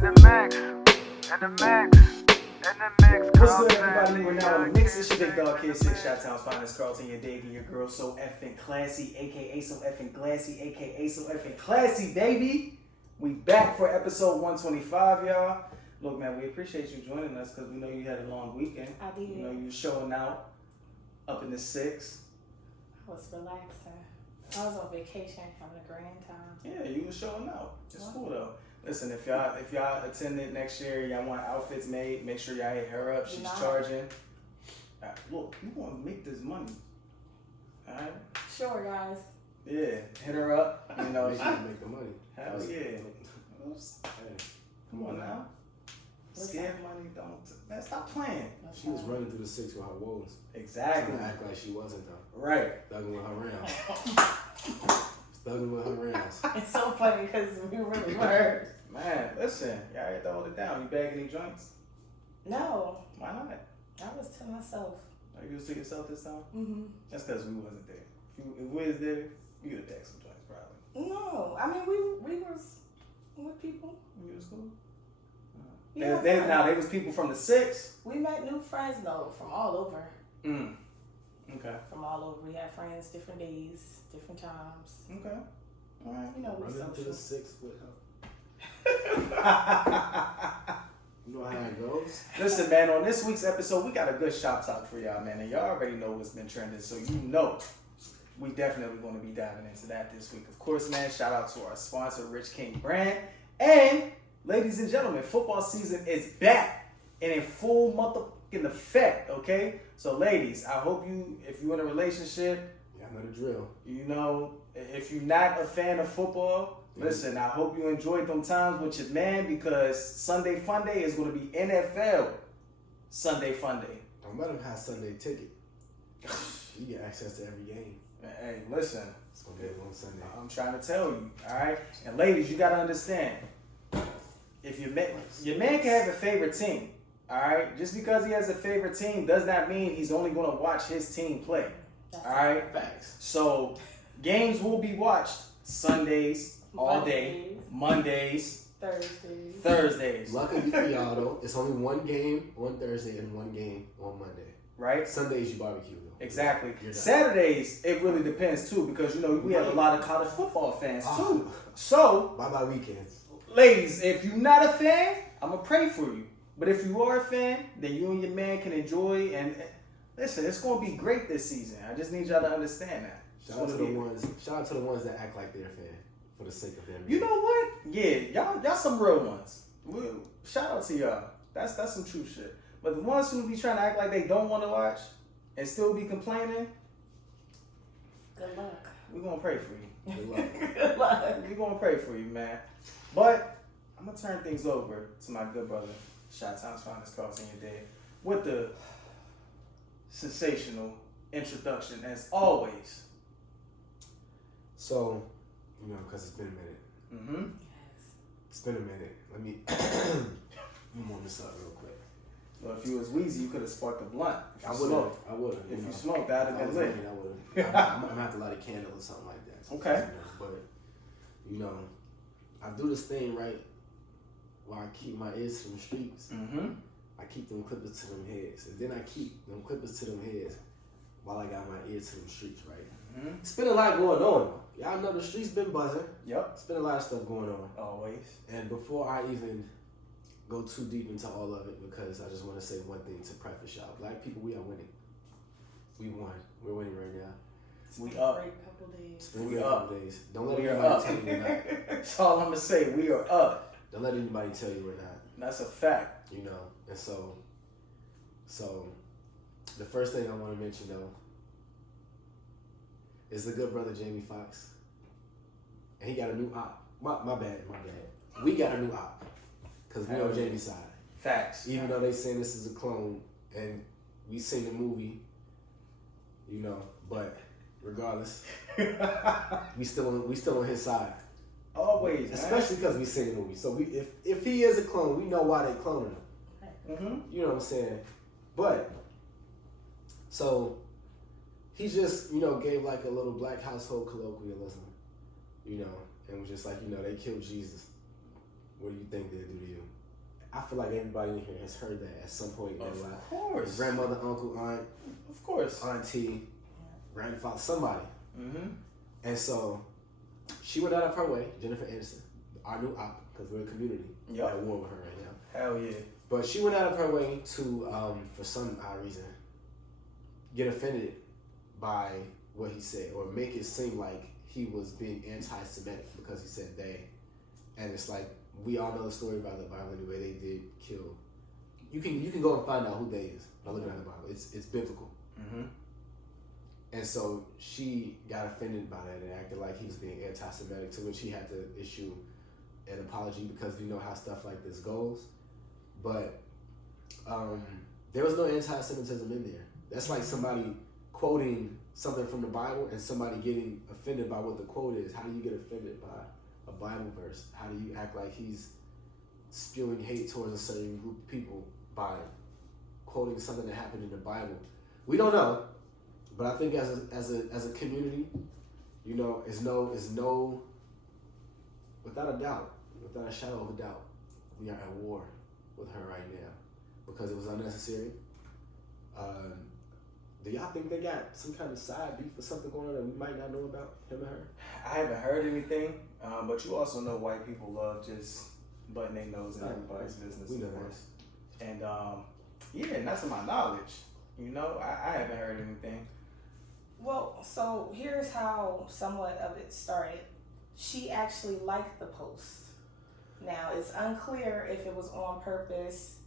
What's good, everybody? We're now on Mixx. It's your big dog here, 6 Shot-Town's finest Carlton. You're digging your girl so effing classy, aka so effing glassy, aka so effing classy, baby. We back for episode 125, y'all. Look, man, we appreciate you joining us because we know you had a long weekend. I did. You know, you were showing out up in the 6. I was relaxing. I was on vacation, having a grand time. Yeah, you was showing out. It's cool though. Listen, if y'all attended next year, y'all want outfits made, make sure y'all hit her up. She's charging. Look, you want to make this money, all right? Sure, guys. Yeah, hit her up. You know, she can make the money. Hell yeah. Hey, come on now. Scared money, don't. Man, stop playing. She was running through the 6 with her woes. Exactly. Trying to act like she wasn't though. Right. Thugging with her rounds. Thugging with her rounds. It's so funny because we really were. Man, listen, y'all had to hold it down. You bag any joints? No. Why not? I was to myself. Are you was to yourself this time? Mm-hmm. That's because we wasn't there. If we was there, you would have bagged some joints probably. No, I mean we was with people. You was cool. They was people from the 6. We met new friends though from all over. Okay. From all over. We had friends different days, different times. Okay. All right. You know, we running social. to the 6 with her. You know how it goes. Listen, man, on this week's episode, we got a good shop talk for y'all, man. And y'all already know what's been trending, so you know we definitely going to be diving into that this week. Of course, man, shout out to our sponsor, Rich King Brand. And, ladies and gentlemen, football season is back and in full motherfucking effect, okay? So, ladies, I hope if you're in a relationship, yeah, I know the drill. You know, if you're not a fan of football, listen, I hope you enjoyed them times with your man because Sunday Fun Day is going to be NFL Sunday Fun Day. Don't let him have Sunday ticket. You get access to every game. Hey, listen. It's going to be a long Sunday. I'm trying to tell you, all right? And ladies, you got to understand, if your man can have a favorite team, all right? Just because he has a favorite team does not mean he's only going to watch his team play, all right? Facts. So games will be watched Sundays, all day, Mondays, Thursdays. Luckily for y'all though, it's only one game on Thursday and one game on Monday. Right? Sundays you barbecue though. Exactly. Saturdays, it really depends too because you know we have a lot of college football fans too. So bye weekends. Ladies, if you're not a fan, I'm gonna pray for you. But if you are a fan, then you and your man can enjoy and listen, it's gonna be great this season. I just need y'all to understand that. Shout out to the ones that act like they're a fan for the sake of them. You know what? Yeah, y'all some real ones. Shout out to y'all. That's some true shit. But the ones who be trying to act like they don't want to watch and still be complaining, good luck. We're gonna pray for you. Good luck. Good luck. We're gonna pray for you, man. But I'm gonna turn things over to my good brother, Shot-Town's finest Carlton your day, with the sensational introduction as always. So, you know, because it's been a minute. Mm-hmm. Yes. It's been a minute. Let me warm this up real quick. Well, if you was Weezy, you could have sparked a blunt. I would have. If you smoked, that'd have been lit. I would have. I'm going to have to light a candle or something like that. Okay. But, you know, I do this thing, right, where I keep my ears to them streets. Mm-hmm. I keep them clippers to them heads. And then I keep them clippers to them heads while I got my ears to them streets, right? Mm-hmm. It's been a lot going on. Y'all know the streets been buzzing. Yep. It's been a lot of stuff going on. Always. And before I even go too deep into all of it, because I just want to say one thing to preface y'all. Black people, we are winning. We won. We're winning right now. We up. Great couple days. It's been a great couple days. Don't let We are anybody up. tell you we're not. That's all I'm gonna say. We are up. Don't let anybody tell you we're not. That's a fact. You know, and so the first thing I want to mention though is the good brother Jamie Foxx, and he got a new op. My bad. We got a new op because we on Jamie's side. Facts. Even though they saying this is a clone, and we seen the movie, you know, but regardless, we still on his side. Always, especially because we seen the movie. So if he is a clone, we know why they cloning him. Mm-hmm. You know what I'm saying? But so he just, you know, gave like a little black household colloquialism, you know, and was just like, you know, they killed Jesus. What do you think they'll do to you? feel like everybody in here has heard that at some point in their life. Of course. Grandmother, uncle, aunt, Of course. auntie, grandfather, somebody. Mm-hmm. And so she went out of her way, Jennifer Anniston, our new op, because we're a community at war with her right now. Hell yeah. But she went out of her way to, for some odd reason, get offended by what he said or make it seem like he was being anti-Semitic because he said they. And it's like, we all know the story about the Bible anyway. They did kill. You can go and find out who they is by looking at the Bible. It's biblical. Mm-hmm. And so she got offended by that and acted like he was being anti-Semitic, to which he had to issue an apology because you know how stuff like this goes. But there was no anti-Semitism in there. That's like somebody quoting something from the Bible and somebody getting offended by what the quote is. How do you get offended by a Bible verse? How do you act like he's spewing hate towards a certain group of people by quoting something that happened in the Bible? We don't know, but I think as a community, you know, is no without a doubt, without a shadow of a doubt, we are at war with her right now because it was unnecessary. Do y'all think they got some kind of side beef or something going on that we might not know about, him and her? I haven't heard anything, but you also know white people love just butting their nose in everybody's business. We know of that. course. And yeah, not to my knowledge. You know, I haven't heard anything. Well, so here's how somewhat of it started. She actually liked the post. Now, it's unclear if it was on purpose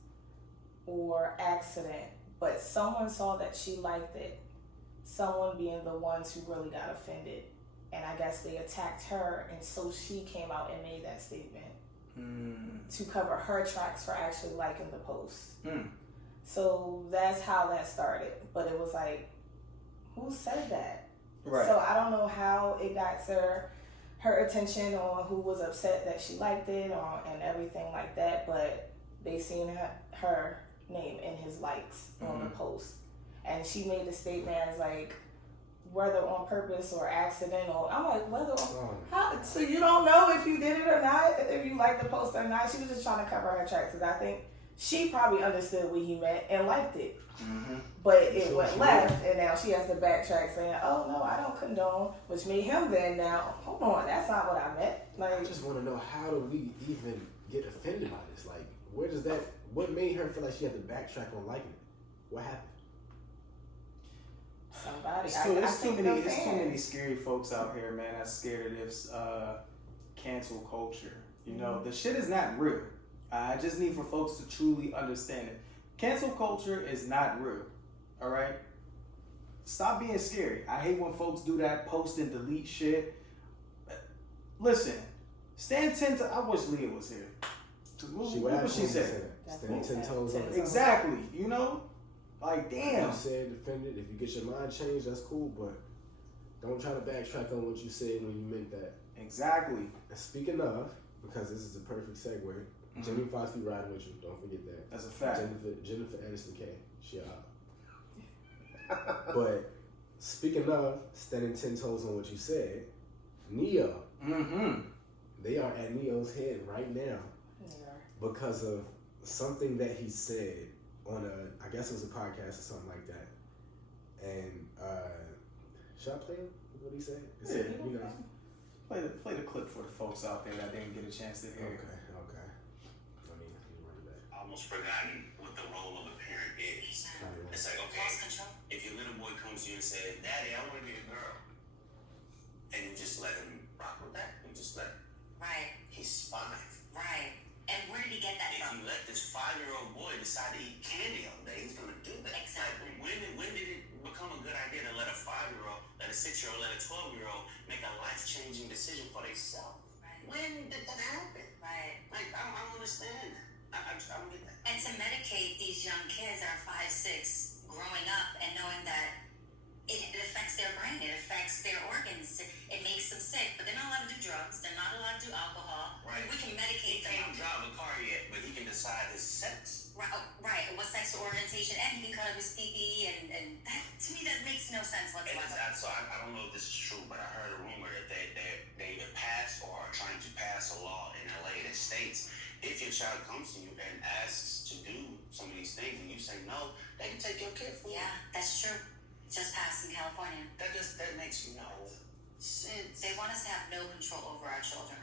or accident, but someone saw that she liked it, someone being the ones who really got offended. And I guess they attacked her, and so she came out and made that statement to cover her tracks for actually liking the post. So that's how that started. But it was like, who said that? Right. So I don't know how it got her attention on who was upset that she liked it and everything like that, but they seen her name in his likes on the post. And she made a statement as like, whether on purpose or accidental. I'm like, whether how? So you don't know if you did it or not, if you liked the post or not. She was just trying to cover her tracks because I think she probably understood what he meant and liked it. But it went left, and now she has to backtrack saying, oh no, I don't condone, which made him then now, hold on, that's not what I meant. Like, I just want to know, how do we even get offended by this? Like, what made her feel like she had to backtrack on liking it? What happened? Somebody. It's too many scary folks out here, man, that's scared of this cancel culture. You know, the shit is not real. I just need for folks to truly understand it. Cancel culture is not real. All right? Stop being scary. I hate when folks do that, post and delete shit. Listen, stand 10 to... I wish Leah was here. What would she say? Stand 10 toes on it. Exactly. You know? Like, damn. You said defended. If you get your mind changed, that's cool, but don't try to backtrack on what you said when you meant that. Exactly. And speaking of, because this is a perfect segue, Jamie Foxx be riding with you. Don't forget that. That's a fact. Jennifer Anniston K. She out. But speaking of standing 10 toes on what you said, Neo. They are at Neo's head right now because of something that he said on I guess it was a podcast or something like that. And should I play what he said? Yeah. You know. Play the clip for the folks out there that didn't get a chance to hear. Okay. Let me run it back. Almost forgotten what the role of a parent is. It's like, okay, if your little boy comes to you and says, Daddy, I want to be a girl, and you just let him rock with that, you just let him. Right. He's 5. Right. And where did he get that If from? you let this 5-year-old boy decide to eat candy all day, he's going to do that. Exactly. Like, when did it become a good idea to let a 5-year-old, let a 6-year-old, let a 12-year-old make a life-changing decision for themselves? Right. When did that happen? Right. Like, I don't understand that. I don't get that. And to medicate these young kids that are 5, 6, growing up and knowing that it affects their brain, it affects their organs, it makes them sick, but they're not allowed to do drugs, they're not allowed to do alcohol. Right. We can He medicate can't them. drive a car yet, but he can decide his sex. Right, what sexual orientation, and he can cut up his pee and that, to me, that makes no sense And whatsoever. so I don't know if this is true, but I heard a rumor that they either passed or are trying to pass a law in LA that states if your child comes to you and asks to do some of these things and you say no, they can take your kid for you. Yeah, that's true. Just passed in California. That makes no sense. They want us to have no control over our children.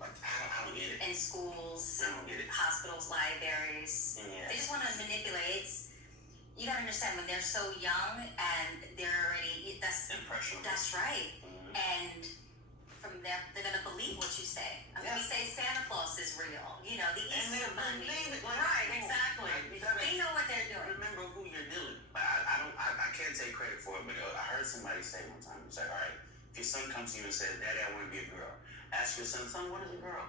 Like, I don't get it. In schools, I don't get it. hospitals, libraries. Yeah. They just want to manipulate. You gotta understand, when they're so young and they're already, Impressionable. that's right. Mm-hmm. And from there, they're gonna believe what you say. I mean, we say Santa Claus is real. You know, the Easter Bunny. Right, exactly. They know what they're doing. Remember who you're dealing with. I can't take credit for it, but I heard somebody say one time, it's like, all right, if your son comes to you and says, Daddy, I want to be a girl. Ask your son, what is a girl?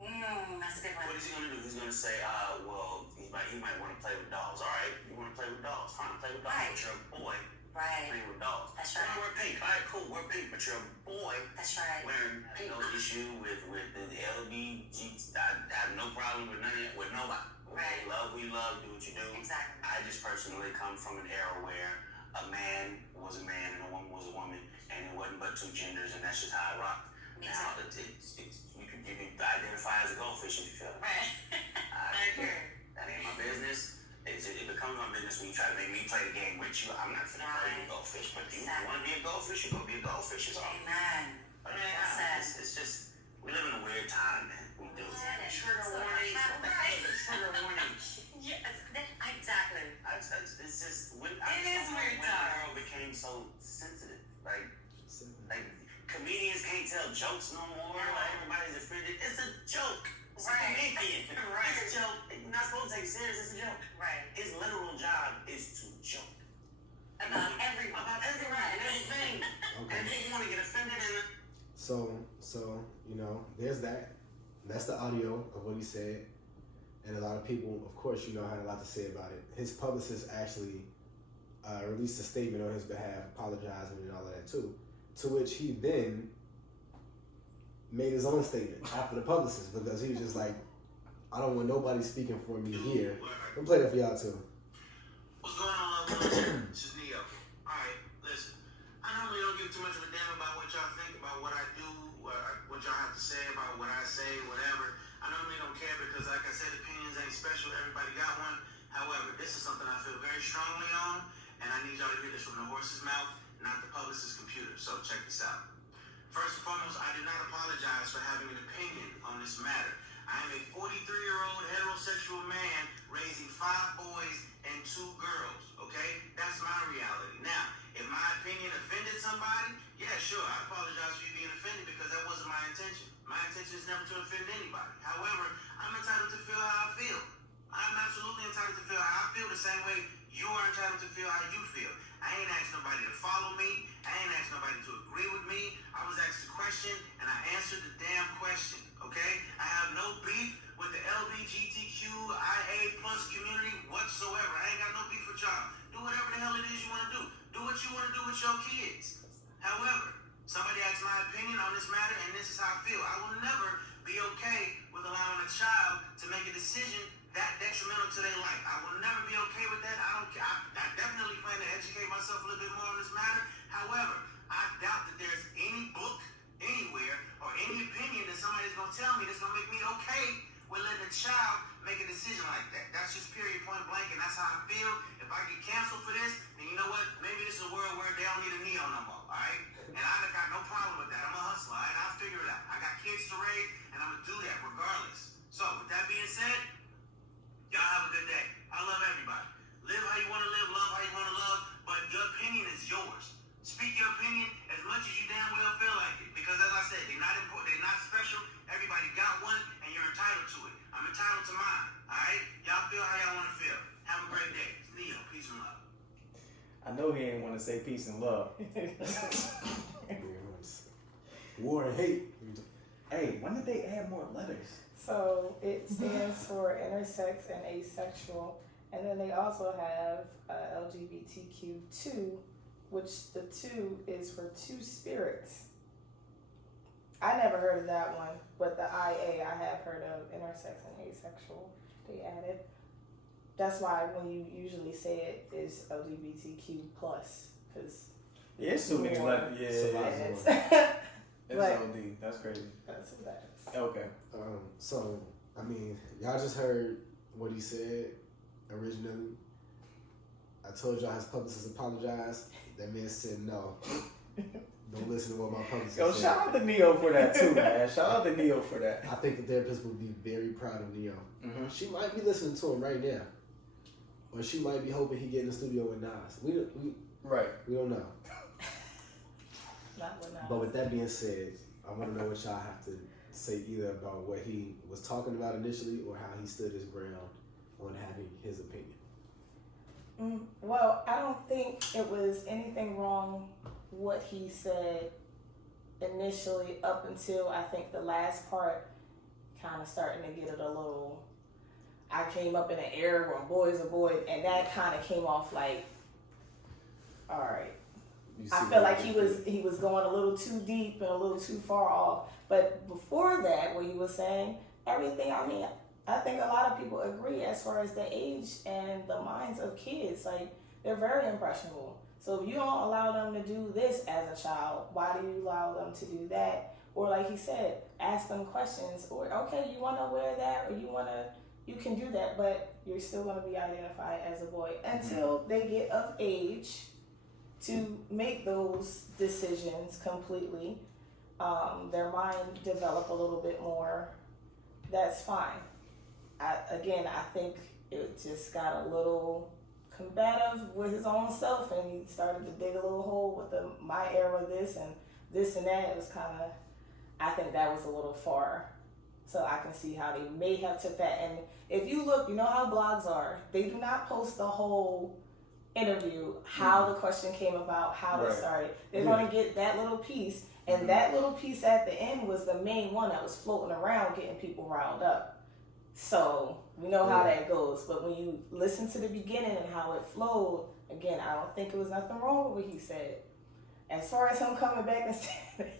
That's a good one. What is he going to do? He's going to say, well, he might want to play with dolls. All right, you want to play with dolls? Fine, play with dolls. Right. But you're a boy playing with dolls. That's right. right. Wear pink. All right, cool, wear pink. But you're a boy That's right. wearing pink. No issue with the LGBT. I have no problem with none of it, with nobody. Right. Love, we love, do what you do. Exactly. I just personally come from an era where a man was a man and a woman was a woman, and it wasn't but two genders, and that's just how I rocked. Now, you can identify as a goldfish if you feel it. Right. I agree. That ain't my business. It becomes my business when you try to make me play the game with you. I'm not finna call you a goldfish, but you want to be a goldfish, you go be a goldfish. It's all. Amen. But it's just, we live in a weird time, man. We do. Trigger warnings. Trigger warnings. Yes, exactly. It's just, when It is weird the world became so sensitive. Like comedians can't tell jokes no more. Like, everybody's offended. It's a joke. It's a comedian. Right. It's a joke. You're not supposed to take it serious. It's a joke. Right. His literal job is to joke. About everyone. About everyone and everything. Okay. And people want to get offended and So you know, there's that. That's the audio of what he said, and a lot of people, of course, you know, had a lot to say about it. His publicist actually released a statement on his behalf, apologizing and all of that too. To which he then made his own statement after the publicist, because he was just like, I don't want nobody speaking for me here. I'm play that for y'all too. What's going on, love? This is Neo. Alright, listen. I normally don't give too much of a damn about what y'all think, about what I do, what y'all have to say about what I say, whatever. I normally don't care because, like I said, opinions ain't special. Everybody got one. However, this is something I feel very strongly on, and I need y'all to hear this from the horse's mouth, not the publicist's computer. So check this out. First and foremost, I do not apologize for having an opinion on this matter. I am a 43-year-old heterosexual man raising 5 boys and 2 girls, okay? That's my reality. Now, if my opinion offended somebody, yeah, sure, I apologize for you being offended because that wasn't my intention. My intention is never to offend anybody. However, I'm entitled to feel how I feel. I'm absolutely entitled to feel how I feel the same way you are entitled to feel how you feel. I ain't asked nobody to follow me. I ain't asked nobody to agree with me. I was asked a question, and I answered the damn question, okay? I have no beef with the LGBTQIA+ community whatsoever. I ain't got no beef with y'all. Do whatever the hell it is you want to do. Do what you want to do with your kids. However, somebody asked my opinion on this matter, and this is how I feel. I will never be okay with allowing a child to make a decision that detrimental to their life. I will never be okay with that. I definitely plan to educate myself a little bit more on this matter. However, I doubt that there's any book anywhere or any opinion that somebody's going to tell me that's going to make me okay with letting a child make a decision like that. That's just period, point blank, and that's how I feel. If I get canceled for this, then you know what? Maybe this is a world where they don't need a Neo no more, all right? And I got no problem with that. I'm a hustler, all right? I'll figure it out. I got kids to raise, and I'm going to do that regardless. So, with that being said, y'all have a good day. I love everybody. Live how you want to live, love how you want to love, but your opinion is yours. Speak your opinion as much as you damn well feel like it. Because as I said, they're not important, they're not special. Everybody got one, and you're entitled to it. I'm entitled to mine, all right? Y'all feel how y'all want to feel. Have a great day. It's Neo. Peace and love. I know he ain't want to say peace and love. War and hate. Hey, when did they add more letters? So it stands for intersex and asexual. And then they also have LGBTQ2, which the 2 is for 2 spirits. I never heard of that one, but the IA I have heard of, intersex and asexual, they added. That's why when you usually say it is LGBTQ+, because Yeah, it's too many letters. Yeah, it's it's like, OD. That's crazy. that's what that is. Okay. So I mean, y'all just heard what he said originally. I told y'all his publicist apologized. That man said no. Don't listen to what my publicist Yo, said. shout out to Neo for that too, man. Shout out to Neo for that. I think the therapist would be very proud of Neo. Mm-hmm. She might be listening to him right now. Or she might be hoping he get in the studio with Nas. We don't know. Not with Nas. But with that being said, I want to know what y'all have to say either about what he was talking about initially or how he stood his ground on having his opinion. Well, I don't think it was anything wrong what he said initially up until I think the last part kind of starting to get it a little. I came up in an era where boys are boys, and that kind of came off like, all right. I feel like he was going a little too deep and a little too far off. But before that, what he was saying, everything, I mean, I think a lot of people agree as far as the age and the minds of kids. Like, they're very impressionable. So if you don't allow them to do this as a child, why do you allow them to do that? Or like he said, ask them questions. Or, okay, you want to wear that, or you can do that, but you're still going to be identified as a boy until they get of age to make those decisions completely. Their mind develop a little bit more. That's fine. I think it just got a little combative with his own self, and he started to dig a little hole with my era this and that. It was kind of, I think that was a little far. So I can see how they may have took that. And if you look, you know how blogs are. They do not post the whole interview, how the question came about, how it started. They're going to get that little piece. And that little piece at the end was the main one that was floating around getting people riled up. So we know how that goes. But when you listen to the beginning and how it flowed, again, I don't think it was nothing wrong with what he said. As far as him coming back and saying,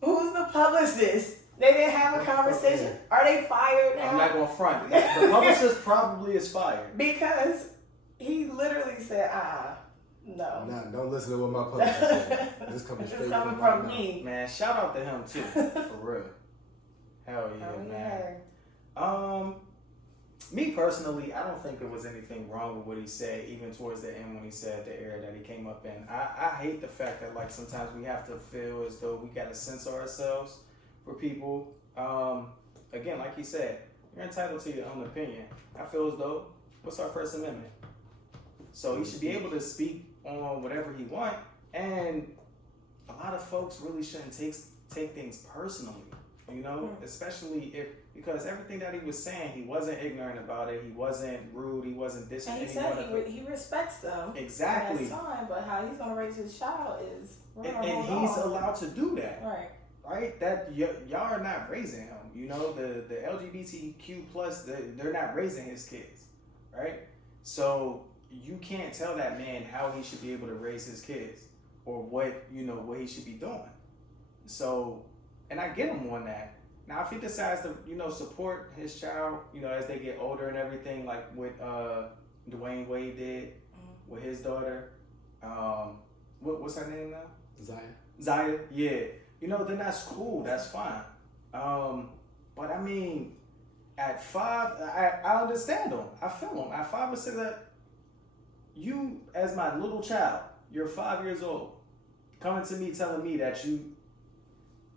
who's the publicist? They didn't have a conversation. Are they fired now? I'm not going to front. The publicist probably is fired. Because he literally said, no. Nah, don't listen to what my publicist said. This coming straight from me. Man, shout out to him too. For real. Hell yeah, man. Me personally, I don't think there was anything wrong with what he said, even towards the end when he said the era that he came up in. I hate the fact that like sometimes we have to feel as though we gotta censor ourselves for people. Again, like he said, you're entitled to your own opinion. I feel as though, what's our First Amendment? So he should be able to speak on whatever he want, and a lot of folks really shouldn't take things personally, you know, especially because everything that he was saying, he wasn't ignorant about it, he wasn't rude, he wasn't dissing. And he said he respects them. Exactly. That's fine, but how he's gonna raise his child is and he's allowed to do that. Right. That y'all are not raising him. You know, the LGBTQ plus, they're not raising his kids, right? So you can't tell that man how he should be able to raise his kids or what he should be doing. So, and I get him on that. Now, if he decides to, support his child, as they get older and everything, like what Dwayne Wade did with his daughter, what's her name now? Zaya, yeah. Then that's cool. That's fine. But I mean, at 5, I understand him. I feel him. At 5 or 6, you, as my little child, you're 5 years old, coming to me telling me that you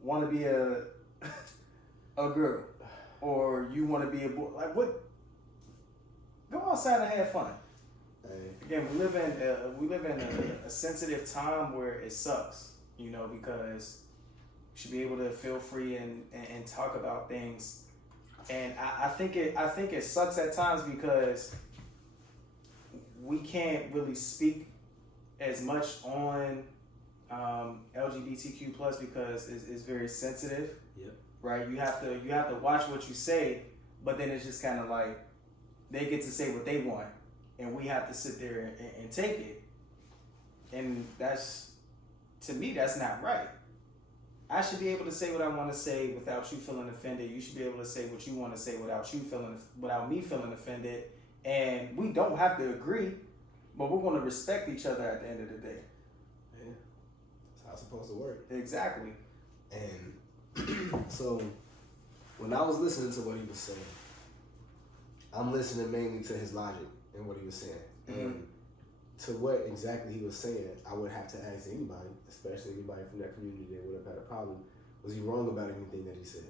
want to be a girl or you want to be a boy. Like, what? Go outside and have fun. Again, we live in a sensitive time where it sucks, because you should be able to feel free and talk about things. And I think it sucks at times because we can't really speak as much on LGBTQ plus because it's very sensitive. Yep. Right? You have to watch what you say, but then it's just kind of like they get to say what they want, and we have to sit there and take it. And to me, that's not right. I should be able to say what I want to say without you feeling offended. You should be able to say what you want to say without me feeling offended. And we don't have to agree, but we're going to respect each other at the end of the day. Yeah, that's how it's supposed to work. Exactly. And So when I was listening to what he was saying, I'm listening mainly to his logic and what he was saying. And to what exactly he was saying, I would have to ask anybody, especially anybody from that community that would have had a problem. Was he wrong about anything that he said?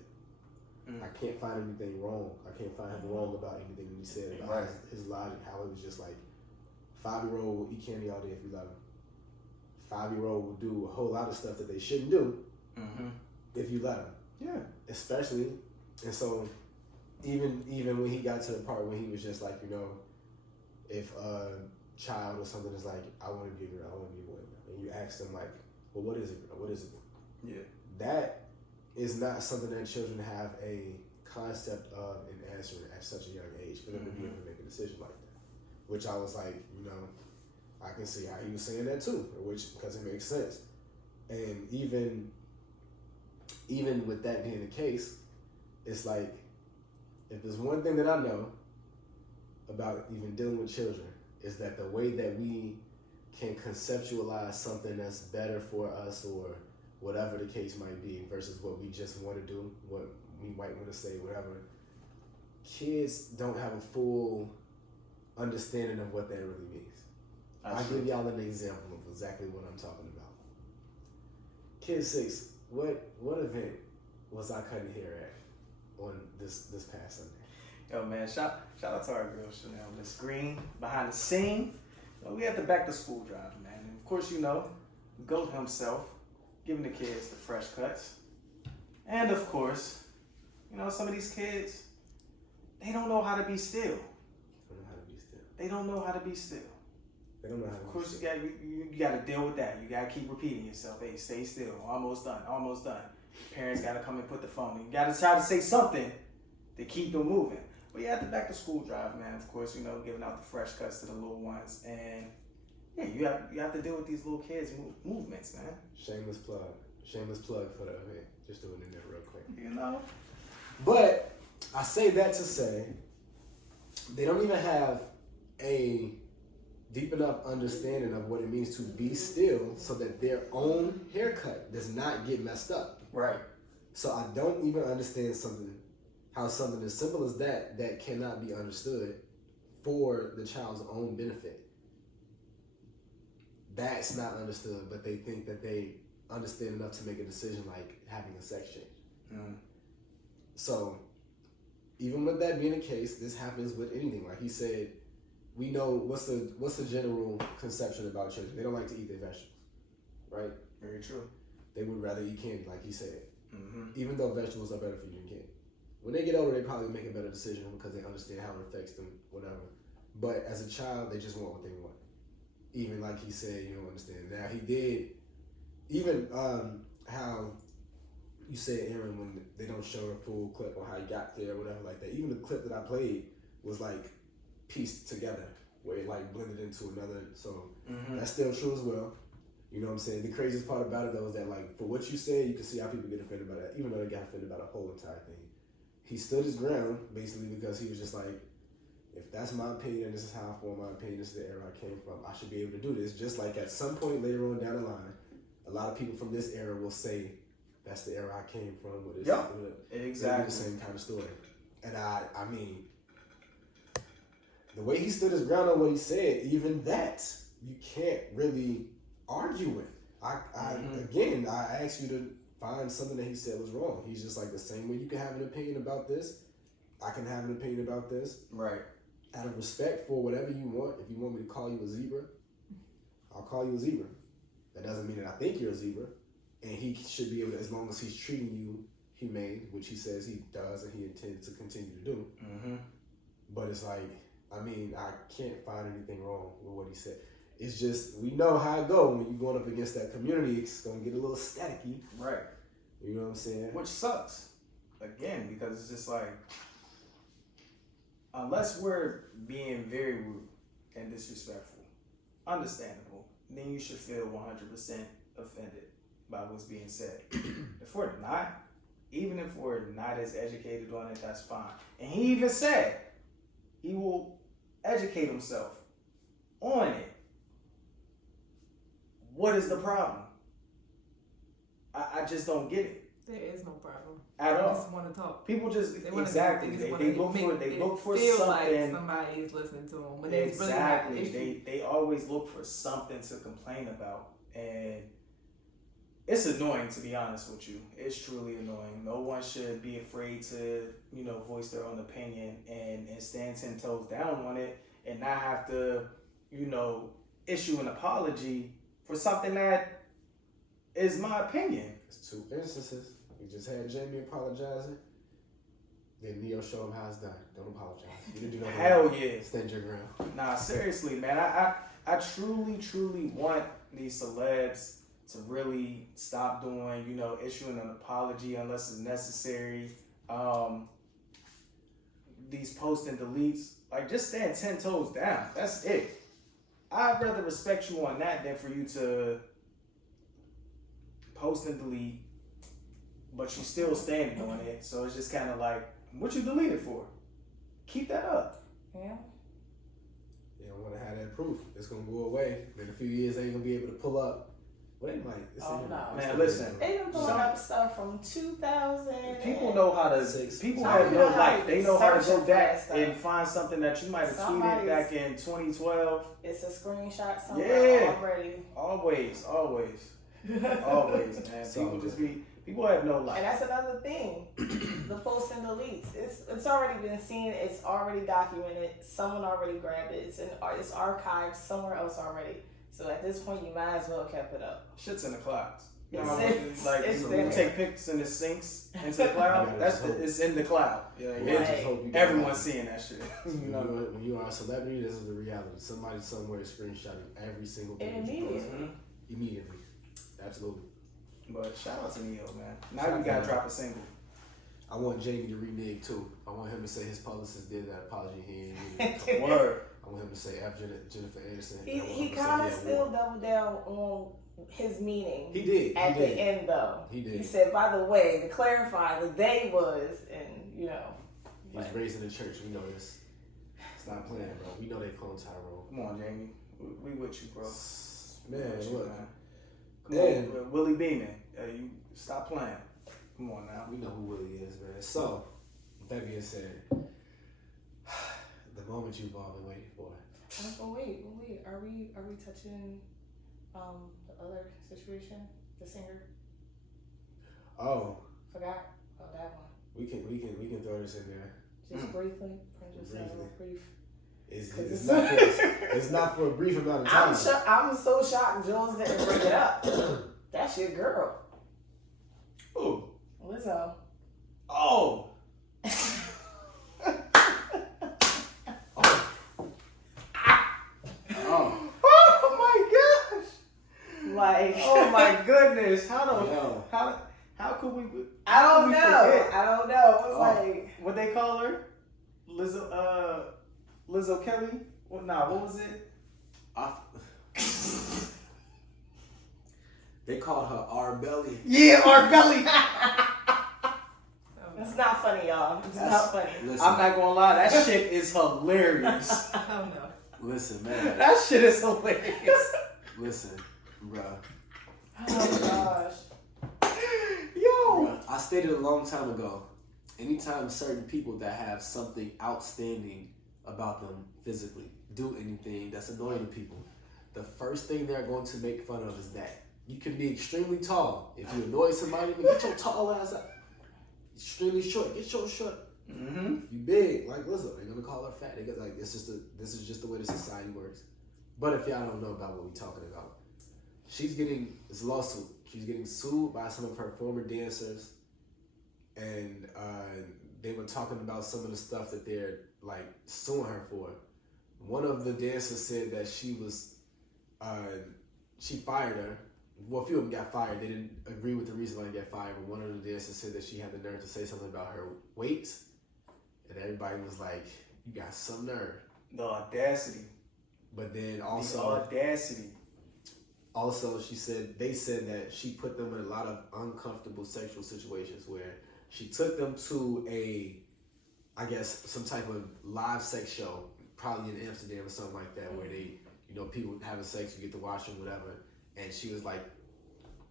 I can't find anything wrong. I can't find him wrong about anything that he said about his logic, how it was just like 5-year-old will eat candy all day if you let him. 5-year-old will do a whole lot of stuff that they shouldn't do if you let them. Yeah. Especially, and so even when he got to the part where he was just like, you know, if a child or something is like, I want to be a girl, I want to be a boy, and you ask them like, well, what is it? What is it? Yeah. That is not something that children have a concept of in answering at such a young age for them to be able to make a decision like that. Which I was like, you know, I can see how he was saying that too, because it makes sense. And even with that being the case, it's like, if there's one thing that I know about even dealing with children, is that the way that we can conceptualize something that's better for us or whatever the case might be versus what we just want to do, what we might want to say, whatever, kids don't have a full understanding of what that really means. I'll give y'all an example of exactly what I'm talking about. Kid 6, what event was I cutting hair at on this past Sunday? Yo, man, shout out to our girl Chanel, Miss Green, behind the scene. You know, we had the back to school drive, man. And of course, you know, GOAT himself, giving the kids the fresh cuts. And of course, you know, some of these kids, they don't know how to be still. They don't know how to be still. They don't know how to be still. Of course, you got to deal with that. You got to keep repeating yourself. Hey, stay still. Almost done. Almost done. Parents got to come and put the phone in. You got to try to say something to keep them moving. But yeah, at the back to school drive, man, of course, you know, giving out the fresh cuts to the little ones. And yeah, you have to deal with these little kids' movements, man. Shameless plug for the event. Just doing it there real quick. You know? But I say that to say, they don't even have a deep enough understanding of what it means to be still so that their own haircut does not get messed up. Right. So I don't even understand how something as simple as that cannot be understood for the child's own benefit. That's not understood, but they think that they understand enough to make a decision like having a sex change. So even with that being the case, this happens with anything. Like he said, we know what's the general conception about children. They don't like to eat their vegetables, right? Very true. They would rather eat candy, like he said. Even though vegetables are better for you than candy. When they get older, they probably make a better decision because they understand how it affects them, whatever. But as a child, they just want what they want. Even like he said, you don't understand. Now he did, even how you said, Aaron, when they don't show a full clip on how he got there or whatever like that. Even the clip that I played was like pieced together where it like blended into another. So that's still true as well. You know what I'm saying? The craziest part about it though is that like for what you said, you can see how people get offended by that, even though they got offended by the whole entire thing. He stood his ground basically because he was just like, if that's my opinion, this is how I form my opinion, this is the era I came from, I should be able to do this. Just like at some point later on down the line, a lot of people from this era will say, that's the era I came from. Or this, exactly. The same kind of story. And I mean, the way he stood his ground on what he said, even that, you can't really argue with. Again, I asked you to find something that he said was wrong. He's just like, the same way you can have an opinion about this, I can have an opinion about this. Right. Out of respect for whatever you want, if you want me to call you a zebra, I'll call you a zebra. That doesn't mean that I think you're a zebra. And he should be able to, as long as he's treating you humane, which he says he does and he intends to continue to do. But it's like, I mean, I can't find anything wrong with what he said. It's just, we know how it go when you're going up against that community. It's going to get a little staticky. Right. You know what I'm saying? Which sucks. Again, because it's just like, unless we're being very rude and disrespectful, understandable, then you should feel 100% offended by what's being said. If we're not, even if we're not as educated on it, that's fine. And he even said he will educate himself on it. What is the problem? I just don't get it. There is no problem. At They all. just want to talk. People just They wanna exactly just they wanna look for make they it look for feel something. like somebody is listening to them, but it's really not Exactly. an issue. They always look for something to complain about, and it's annoying, to be honest with you. It's truly annoying. No one should be afraid to, voice their own opinion and stand 10 toes down on it and not have to, issue an apology for something that is my opinion. It's 2 instances. We just had Jamie apologizing. Then Neo showed him how it's done. Don't apologize. You didn't do nothing. Hell yeah. Stand your ground. Nah, seriously, man. I truly want these celebs to really stop doing, issuing an apology unless it's necessary. These post and deletes, like, just stand 10 toes down. That's it. I'd rather respect you on that than for you to post and delete, but you still standing on it. So it's just kind of like, what you deleted for? Keep that up. Yeah. You don't want to have that proof. It's going to go away. In a few years, they ain't going to be able to pull up. Well, they might. Man, listen. They've been pulling up stuff from 2000. People know how to. People have no life. They know how to go back and find something that you might have tweeted back in 2012. It's a screenshot somewhere already. Always, man. People have no life. And that's another thing. The post and deletes. It's already been seen. It's already documented. Someone already grabbed it. It's archived somewhere else already. So at this point, you might as well kept it up. Shit's in the clouds. You It's take pics and it sinks into the cloud. It's in the cloud. Yeah, everyone's seeing that shit. When you are a celebrity, this is the reality. Somebody somewhere is screenshotting every single thing. Immediately. Absolutely. But shout out to Neo, man. Now you gotta drop a single. I want Jamie to renege too. I want him to say his publicist did that apology. Word. I want him to say F. Jennifer Anniston. He kind of still doubled down on his meaning. He did. The end, though. He did. He said, by the way, to clarify, the they was, and He's raised in the church. We know this. Stop playing, bro. We know they clone Tyrone. Come on, Jamie. We with you, bro. Man, look. Come on, Willie Beeman. You stop playing. Come on now. We know who Willie is, man. So, with that being said, the moment you've all been waiting for. Wait. Are we touching the other situation? The singer? Oh. Forgot about that one. We can throw this in there. Just briefly. Brief. It's not for a brief amount of time. I'm so shocked Jones didn't bring it up. That's your girl. Who? Lizzo. Oh. Oh my gosh! Like, oh my goodness! How could we? I don't know. It was like, what they call her? Lizzo Kelly? Well, what was it? They called her R Belly. Yeah, R Belly. It's not funny, y'all. It's not funny. Listen, I'm not gonna lie, that shit is hilarious. Oh no. Listen, man. That shit is hilarious. Listen, bruh. Oh gosh. Yo. Bruh, I stated a long time ago, anytime certain people that have something outstanding about them physically do anything that's annoying to people, the first thing they're going to make fun of is that. You can be extremely tall. If you annoy somebody, get your tall ass up. Extremely short, get your short. Mm-hmm. If you big, like Lizzo, they're gonna call her fat. They got like this is just the way the society works. But if y'all don't know about what we're talking about, she's getting this lawsuit. She's getting sued by some of her former dancers, and they were talking about some of the stuff that they're like suing her for. One of the dancers said that she fired her. Well, a few of them got fired. They didn't agree with the reason why they got fired. But one of the dancers said that she had the nerve to say something about her weight, and everybody was like, "You got some nerve." The audacity. But then also, the audacity. Also, they said that she put them in a lot of uncomfortable sexual situations where she took them to I guess some type of live sex show, probably in Amsterdam or something like that, where they, people having sex, you get to watch them, whatever. And she was like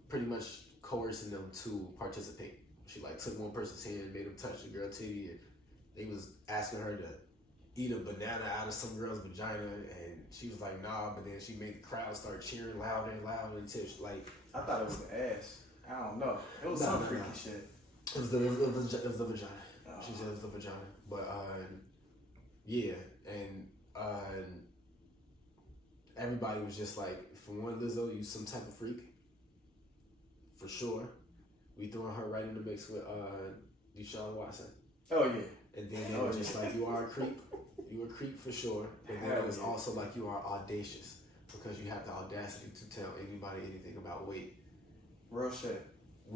pretty much coercing them to participate. she like took one person's hand, made him touch the girl titty, and they was asking her to eat a banana out of some girl's vagina, and she was like, nah, but then she made the crowd start cheering louder and louder until she, like, I thought it was the ass. I don't know. It was some freaky shit. It was the vagina. Oh. She said it was the vagina. But yeah, and everybody was just like, for one, Lizzo, you some type of freak. For sure. We throwing her right in the mix with Deshaun Watson. Oh yeah. And then they were just like, you are a creep. You a creep for sure. And then it was also like, you are audacious because you have the audacity to tell anybody anything about weight. Real shit.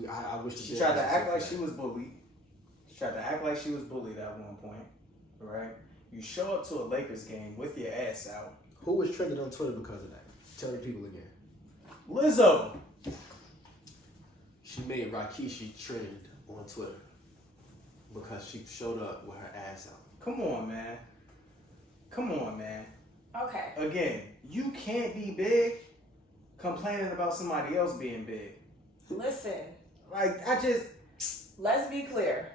I wish she tried to act like she was bullied. She tried to act like she was bullied at one point, right? You show up to a Lakers game with your ass out. Who was trending on Twitter because of that? Tell the people again. Lizzo. She made Rakishi trend on Twitter because she showed up with her ass out. Come on, man. Come on, man. Okay. Again, you can't be big complaining about somebody else being big. Listen. Like, Let's be clear.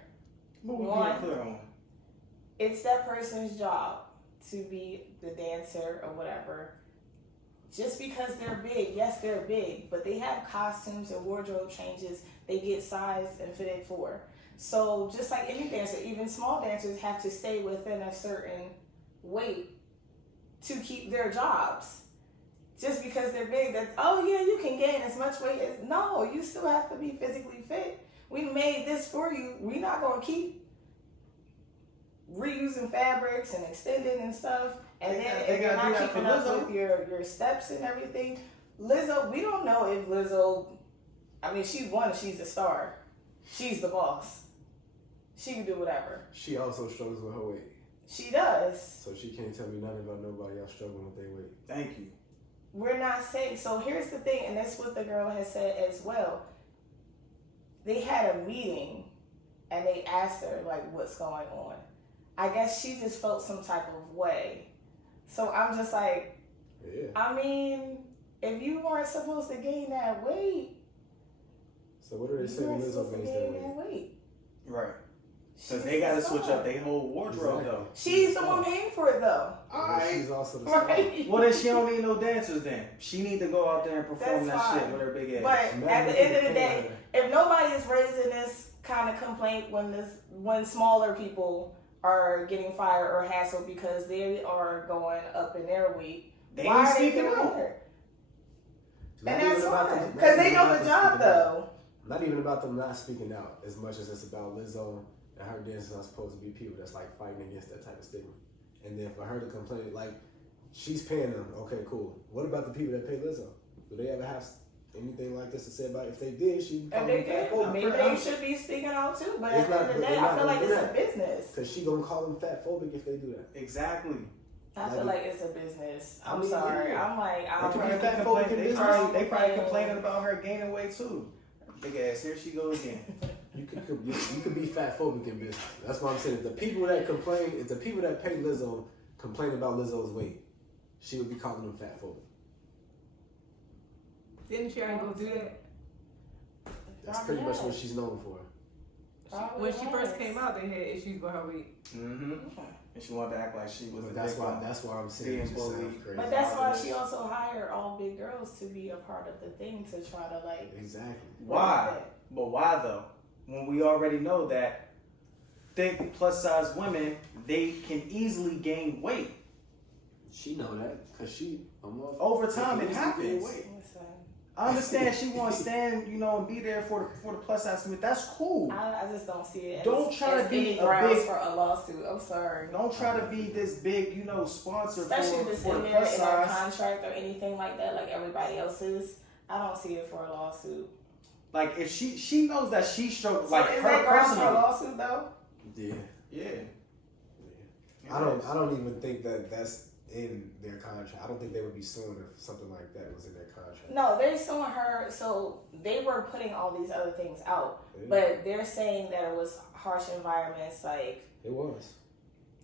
What we One, being clear on? it's that person's job to be the dancer or whatever. Just because they're big, yes, they're big, but they have costumes and wardrobe changes they get sized and fitted for. So just like any dancer, even small dancers have to stay within a certain weight to keep their jobs. Just because they're big, that, oh yeah, you can gain as much weight as, no, you still have to be physically fit. We made this for you. We're not going to keep reusing fabrics and extending and stuff. And then if you're not keeping up with your steps and everything, Lizzo, we don't know if Lizzo, I mean, she's a star. She's the boss. She can do whatever. She also struggles with her weight. She does. So she can't tell me nothing about nobody else struggling with their weight. Thank you. We're not saying, so here's the thing, and that's what the girl has said as well. They had a meeting and they asked her, like, what's going on? I guess she just felt some type of way. So I'm just like, yeah. I mean, if you weren't supposed to gain that weight, so what are they saying Lizzo gains that weight? Right. Because they got to switch up their whole wardrobe, though. She's the one paying for it, though. She's also the star. Right. Well, then she don't need no dancers then. She need to go out there and perform That's that fine. shit with her big ass. But at the end of the day, if nobody is raising this kind of complaint when smaller people are getting fired or hassled because they are going up in their weight, why are they doing it? And that's fine. Because they know the job, though. Not even about them not speaking out as much as it's about Lizzo and her dancers are supposed to be people that's like fighting against that type of stigma. And then for her to complain, like, she's paying them, okay, cool. What about the people that pay Lizzo? Do they ever have anything like this to say about it? If they did, she'd If they did, maybe they should be speaking out too. But at the end of the day, I feel like it's a business. Because she gonna call them fat phobic if they do that. Exactly. I feel like it's a business. I'm mean, sorry. yeah. I'm like, They probably complaining about her gaining weight too. Big ass, here she goes again. You could be fat phobic in business. That's what I'm saying. If the people that complain, if the people that pay Lizzo complain about Lizzo's weight, she would be calling them fat phobic. Didn't she already go do that? That's pretty much what she's known for. When she first came out, they had issues with her weight. Mm-hmm. And she wanted to act like she was But a that's victim. why I'm saying it just sounds crazy. But that's why she also hired all big girls to be a part of the thing to try to like. Exactly. Why? But why though? When we already know that thick plus size women, they can easily gain weight. She know that because she over time it happens. Listen, I understand she wants to stand, and be there for the plus size women. That's cool. I just don't see it. Don't try to be a big for a lawsuit. I'm sorry. Don't try to be this big, sponsor Especially if it's for in the there plus in our size. contract or anything like that, like everybody else is. I don't see it for a lawsuit. Like if she knows that she struggles, So like is her that grounds for a personally. lawsuit though? Yeah. I don't even think that that's in their contract. I don't think they would be suing if something like that was in their contract. No, they're suing her. So they were putting all these other things out, but they're saying that it was harsh environments. Like it was.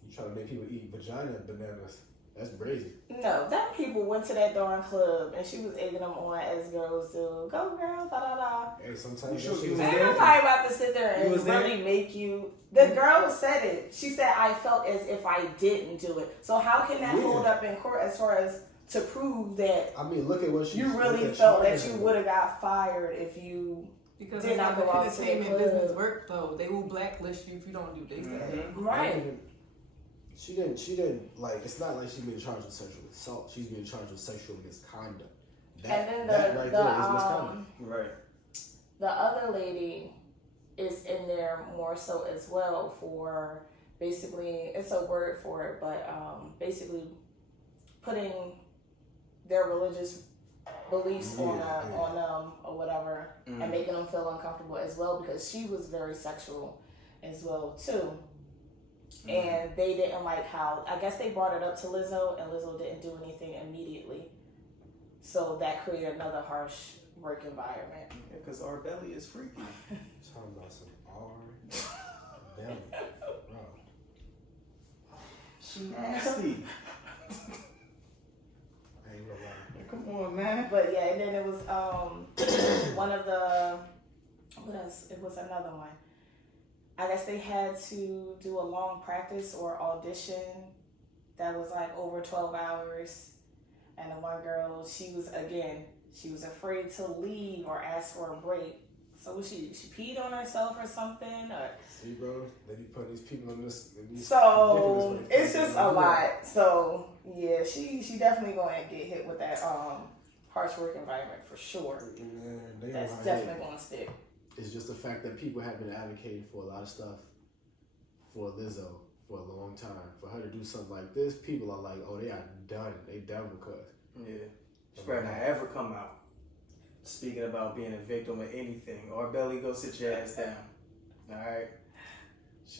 You trying to make people eat vagina bananas. That's brazy. No, them people went to that darn club and she was egging them on as girls do. Go girl, da da da. Hey, sometimes You sure that shit you is was Ain't there? nobody about to sit there You and was there? really make you. The girl said it. She said, I felt as if I didn't do it. So how can that hold up in court as far as to prove that I mean, look at what she. you really felt that you would have got fired if you Because did not go out to the entertainment club. business work though. They will blacklist you if you don't do this. Right. She didn't like. It's not like she's being charged with sexual assault. She's being charged with sexual misconduct. And then that right there is misconduct. Right. the other lady is in there more so as well for basically, it's a word for it, but basically putting their religious beliefs on them or whatever, and making them feel uncomfortable as well, because she was very sexual as well too. And they didn't like how, I guess they brought it up to Lizzo, and Lizzo didn't do anything immediately. So that created another harsh work environment. Yeah, because our belly is freaky. Talking about some R belly, bro. She nasty. I ain't gonna lie. Come on, man. But yeah, and then it was one of the, what else? It was another one. I guess they had to do a long practice or audition that was like over 12 hours. And the one girl, she was afraid to leave or ask for a break. So she peed on herself or something. Or, See, bro, they be putting these people in this. so it's just a lot. So yeah, she definitely going to get hit with that harsh work environment for sure. Man, That's definitely going to stick. It's just the fact that people have been advocating for a lot of stuff for Lizzo for a long time. For her to do something like this, people are like, oh, they are done. They done because. Yeah. She better not ever come out speaking about being a victim of anything. Or belly, go sit your ass down. Alright?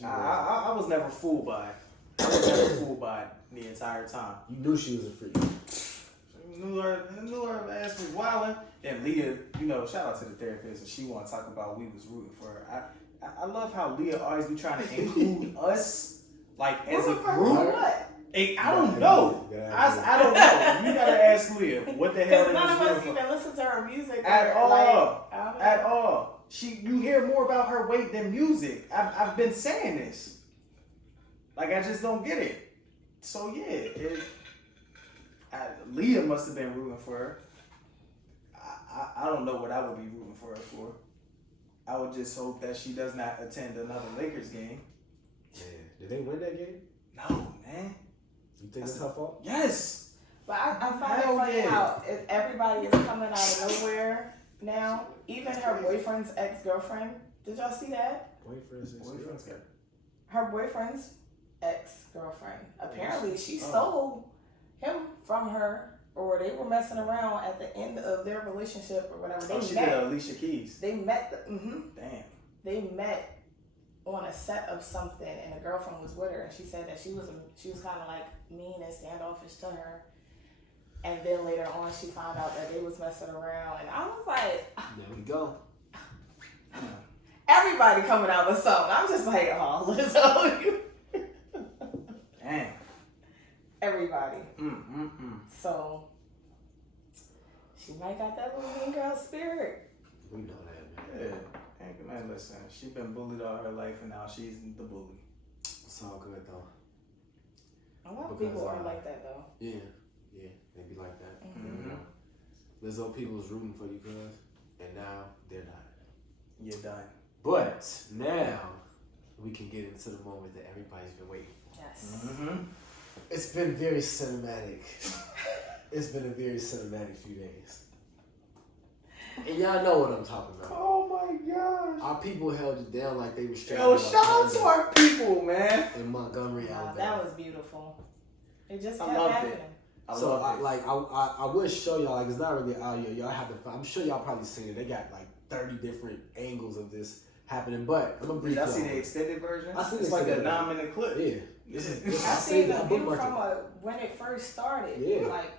I was never fooled by it. I was never fooled by it the entire time. You knew she was a freak. Knew her ass was wildin'. And Leah, you know, shout out to the therapist, and she want to talk about we was rooting for her. I love how Leah always be trying to include us, like, as a group. What? I don't know. I don't know. You gotta ask Leah what the hell. Because none of us even listen to her music at all. Like, at all. You hear more about her weight than music. I've been saying this. Like, I just don't get it. So yeah, Leah must have been rooting for her. I don't know what I would be rooting for her for. I would just hope that she does not attend another Lakers game. Yeah. Did they win that game? No, man. You think it's her fault? Yes. But I find it funny how everybody is coming out of nowhere now. Even her boyfriend's ex-girlfriend. Did y'all see that? Boyfriend's Her boyfriend's ex-girlfriend. Apparently, she stole him from her, or they were messing around at the end of their relationship or whatever. She did Alicia Keys. They met. Damn. They met on a set of something, and the girlfriend was with her, and she said that she was kind of like mean and standoffish to her. And then later on, she found out that they was messing around, and I was like, there we go. Everybody coming out with something. I'm just like, oh, Lizzo. Damn. Everybody. So she might got that little mean girl spirit. We know that, man. Yeah. Hey, man, listen. She's been bullied all her life, and now she's the bully. It's all good though. A lot of people are like that though. Yeah, they be like that. Lizzo people is rooting for you, cuz, and now they're not. You're done. But now we can get into the moment that everybody's been waiting for. Yes. It's been very cinematic. It's been a very cinematic few days. And y'all know what I'm talking about. Oh my gosh. Our people held it down like they were straight. Yo, shout out to our people, man. In Montgomery, Wow, Alabama. that was beautiful. It just kept loved happening. it. I would show y'all, like, it's not really audio. Y'all have to find, I'm sure y'all probably seen it. They got like 30 different angles of this happening, but I'm gonna brief Did I y'all. see the extended version? I seen it's the like a extended 9-minute clip. Yeah. I seen the view bookmarked from when it first started. Yeah. Like,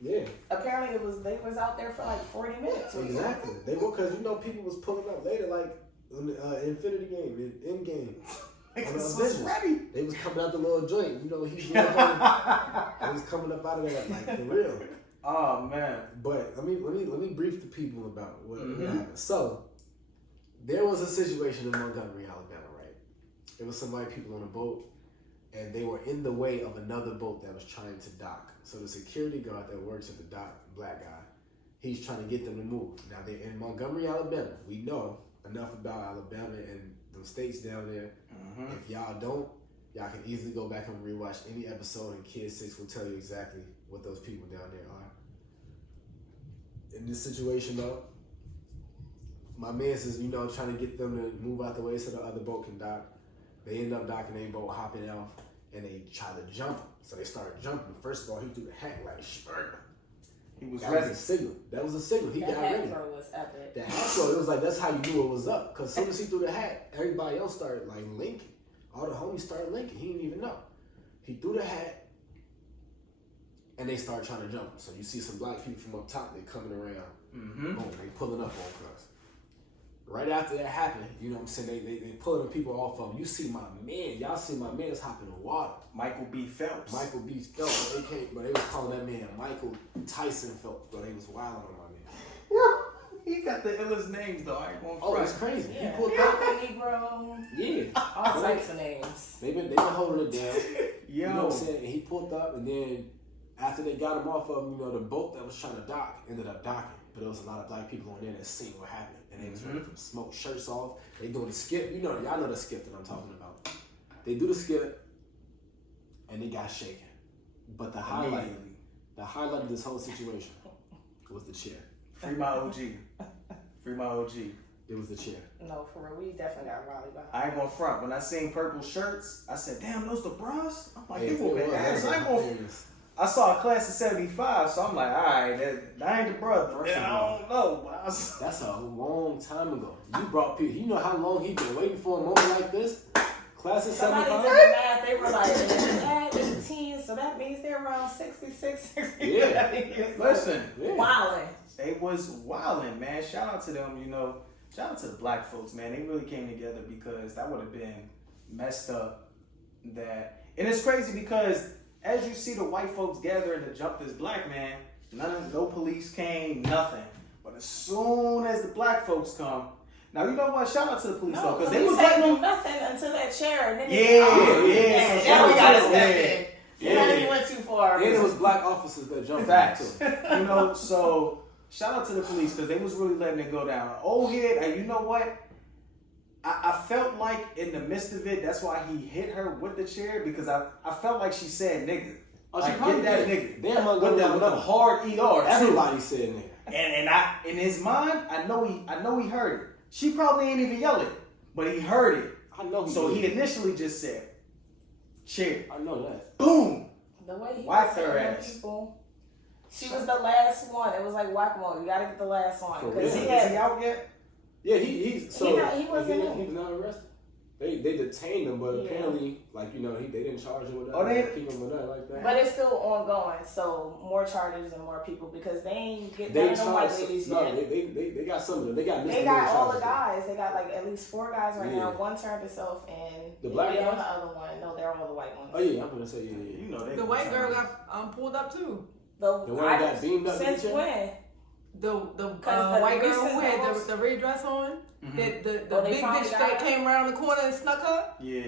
Yeah. apparently they was out there for like 40 minutes. Or Exactly. They were, because you know people was pulling up later, like Infinity Game, Endgame. Niggas was ready. They was coming out the little joint. You know, he was coming up out of that, like, for real. Oh, man. But let me brief the people about what happened. So, there was a situation in Montgomery, Alabama, right? There was some white people on a boat, and they were in the way of another boat that was trying to dock. So the security guard that works at the dock, black guy, he's trying to get them to move. Now, they're in Montgomery, Alabama. We know enough about Alabama and the states down there. If y'all don't, y'all can easily go back and rewatch any episode, and Kid 6 will tell you exactly what those people down there are. In this situation, though, my man says, you know, trying to get them to move out the way so the other boat can dock. They end up docking their boat, hopping out, and they try to jump. So they started jumping. First of all, he threw the hat like, he was that ready. was a signal. That was a signal. He got ready. That hat throw was epic. The hat throw, it was like, that's how you knew it was up. Because as soon as he threw the hat, everybody else started like linking. All the homies started linking. He didn't even know. He threw the hat, and they started trying to jump. So you see some black people from up top, they coming around. Boom, they pulling up on us. Right after that happened, you know what I'm saying, they pulling the people off of him. You see my man, y'all see my man's hopping in water. Michael B. Phelps. But they was calling that man Michael Tyson Phelps, but they was wilding on my man. He got the illest names though. I ain't gonna Oh, front. it's crazy. Yeah. He pulled up. Negro. Yeah. All types of names. They've been holding it down. Yo. You know what I'm saying? And he pulled up, and then after they got him off of him, you know, the boat that was trying to dock ended up docking. But there was a lot of black people on there that seen what happened. And they was ready to smoke shirts off. They doing the skip. You know, y'all know the skip that I'm talking about. They do the skip, and they got shaken. But the highlight of this whole situation was the chair. Free my OG. Free my OG. It was the chair. No, for real, we definitely got Raleigh behind. I ain't gonna front. When I seen purple shirts, I said, damn, those the bras? I'm like, Hey, they whooping ass. I ain't gonna... I saw a class of 75, so I'm like, all right, that ain't the brother. First of I all, don't know. But I was... That's a long time ago. You brought people. You know how long he been waiting for a moment like this? Class of Somebody 75? did the math, they were like, in the teens, so that means they're around 66, 67 years old. Listen, Wildin'. they was wildin', man. Shout out to them, you know. Shout out to the black folks, man. They really came together because that would have been messed up. And it's crazy because as you see the white folks gathering to jump this black man, no police came, nothing. But as soon as the black folks come, now you know what? Shout out to the police though, because they was letting them. Nothing until that chair. And then Yeah. Now we gotta step in. Yeah. You know, you went too far. And it was black officers that jumped. Facts. Too. You know, so shout out to the police because they was really letting it go down. Old head, and you know what? I felt like in the midst of it, that's why he hit her with the chair because I felt like she said nigga. Oh, she like, probably get that did. nigga. Damn, I'm with gonna the hard ER. Too. Everybody said nigga. And I in his mind, I know he heard it. She probably ain't even yell it, but he heard it. I know he So did. he initially just said, chair. I know that. Boom. The way he Whacked was her hitting ass. people. She was the last one. It was like whack-a-mole. You gotta get the last one. For Because real? Is he out yet? Yeah, he's so He wasn't in. he was not arrested. They detained him, but Yeah. apparently, like you know, they didn't charge him with that. Oh, they keep him with that like that. But it's still ongoing, so more charges and more people because they ain't get They none of them white charged. ladies No, yet. they got some of them. They got They misdemeanor got all the charges. guys. They got like at least 4 guys right Yeah. now. One turned himself in. The black on guys? the other one. No, they're all the white ones. Oh yeah, I'm gonna say yeah. You know they The white girl got pulled up too. The one that got beamed up in the Since chair? when? The 'Cause the white girl recent who had girls- the red dress on, the they big finally bitch got that her? came around the corner and snuck her Yeah.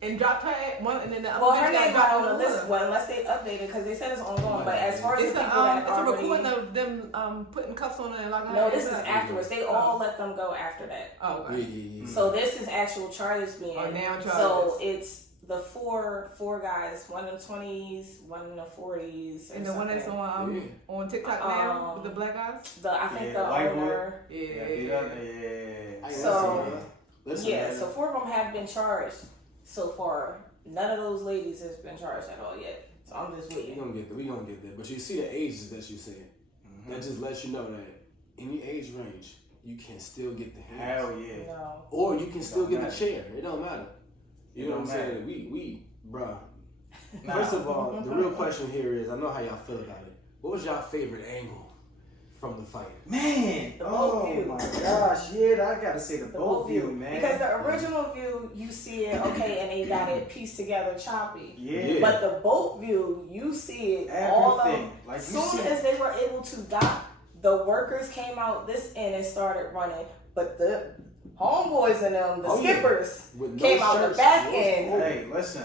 and dropped her at one, and then the other Well, bitch her got name dropped got on the water. list. Well, unless they updated because they said it's ongoing. But as far as It's the a people that it's a already, recording of them putting cuffs on her and like. no, this is afterwards. They all let them go after that. Oh, Yeah, okay. yeah. So this is actual charges being. Oh, now charges. So it's the four guys, one in the 20s, one in the 40s, And the one that's on TikTok now with the black guys. I think Yeah, the white owner. Yeah. So 4 of them have been charged so far. None of those ladies has been charged at all yet. So I'm just waiting. We gonna get there. But you see the ages that you said. That just lets you know that any age range, you can still get the hands. Hell yeah. No. Or you can still get matter. the chair. It don't matter. You know what I'm matter. saying? We bruh. Nah. First of all, the real question here is, I know how y'all feel about it. What was y'all favorite angle from the fight. Man, The boat view. my gosh, yeah, I gotta say the The boat view, man. Because the original view, you see it, okay, and they got it pieced together choppy. Yeah. But the boat view, you see it all Everything. of. Like, As you soon see- as they were able to dock, the workers came out this end and started running. But the homeboys and them, the skippers, With no came out the shirts, back no end. Hey, listen.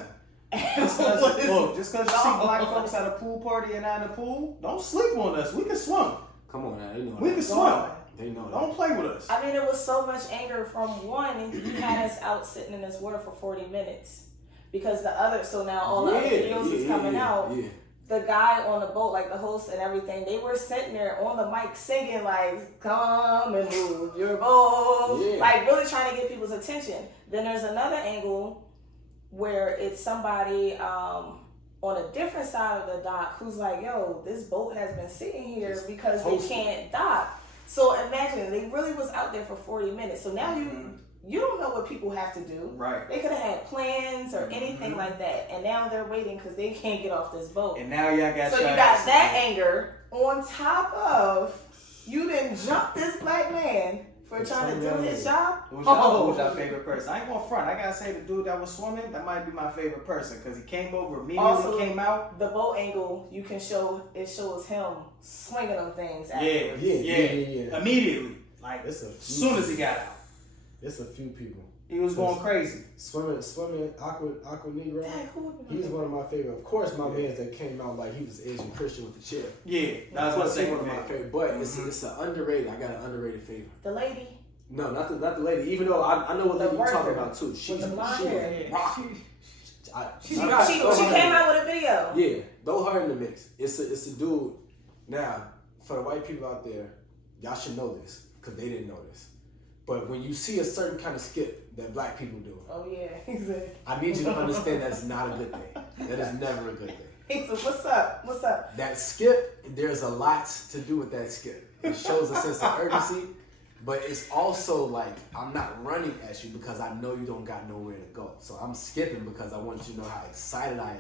Just Just because you see black folks at a pool party and not in the pool, don't sleep on us. We can swim. Come on now, they know We that. can swim. They know that. Don't play with us. I mean, it was so much anger from one. You had us out sitting in this water for 40 minutes because the other. So now all the other videos is coming out. Yeah. The guy on the boat, like the host and everything, they were sitting there on the mic singing like, "Come and move your boat," Yeah. like really trying to get people's attention. Then there's another angle where it's somebody on a different side of the dock who's like, "Yo, this boat has been sitting here because they can't dock." So imagine they really was out there for 40 minutes. So now you don't know what people have to do. Right. They could have had plans or anything like that, and now they're waiting because they can't get off this boat. And now y'all got So your you got asses that beat. anger on top of you didn't jump this black man for trying to do his job. Who's your favorite person? I ain't gonna front. I gotta say the dude that was swimming, that might be my favorite person because he came over immediately, Also, came out. The boat angle you can show, it shows him swinging them things. Yeah, afterwards. Yeah. Immediately, like It's a as soon as he got out, It's a few people. he was going crazy. Swimming, Aqua Negro. Dang, who would be He's my one of my favorite. Of course, my man that came out like he was Asian Christian with the chip. Yeah, that's what I say. One of my favorite, but it's an underrated. I got an underrated favorite. the lady? No, not the lady. Even though I know what The lady you're talking worker about too. She's the blonde she hair. rock. She came out with a video. Yeah, throw her in the mix. It's a dude. Now, for the white people out there, y'all should know this because they didn't know this. But when you see a certain kind of skip that black people do, Oh yeah, he said. I need you to understand that's not a good thing. That is never a good thing. He said, "What's up? What's up?" That skip, there's a lot to do with that skip. It shows a sense of urgency, but it's also like I'm not running at you because I know you don't got nowhere to go. So I'm skipping because I want you to know how excited I am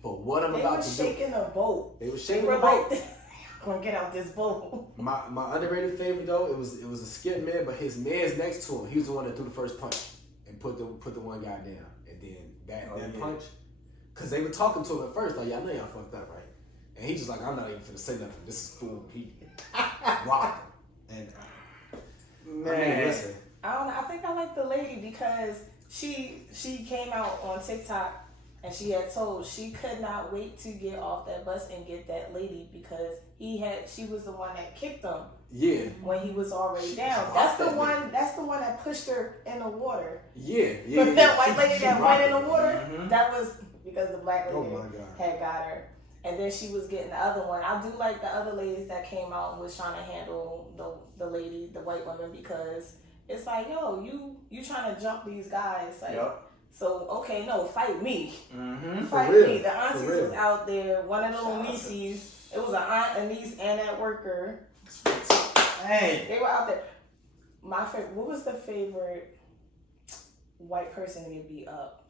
for what I'm They about were to shaking do. a boat. They were They shaking were the boat. like, "Gonna get out this boat." My underrated favorite though, it was a skip man, but his man's next to him. He was the one that threw the first punch and put the one guy down, and then that punch. Cause they were talking to him at first, like, "Yeah, I know y'all fucked up, right?" And he just like, "I'm not even finna say nothing. This is fool." He rocked him. And Man, I mean, listen, I don't know. I think I like the lady because she came out on TikTok and she had told she could not wait to get off that bus and get that lady because she was the one that kicked him yeah, when he was already down. rocked That's the that one. That's the one that pushed her in the water. yeah. But that white lady She that rocked went in the him. water, Mhm. that was because the black lady Oh my God. had got her. And then she was getting the other one. I do like the other ladies that came out and was trying to handle the lady, the white woman, because it's like, yo, you trying to jump these guys. Like, so, okay, no, fight me. Mm-hmm. Fight real. me. The aunties For real. was out there. One of the little Shout out to- nieces. It was an aunt, a niece, and that worker. Hey, They were out there. My favorite, what was the favorite white person to get beat up?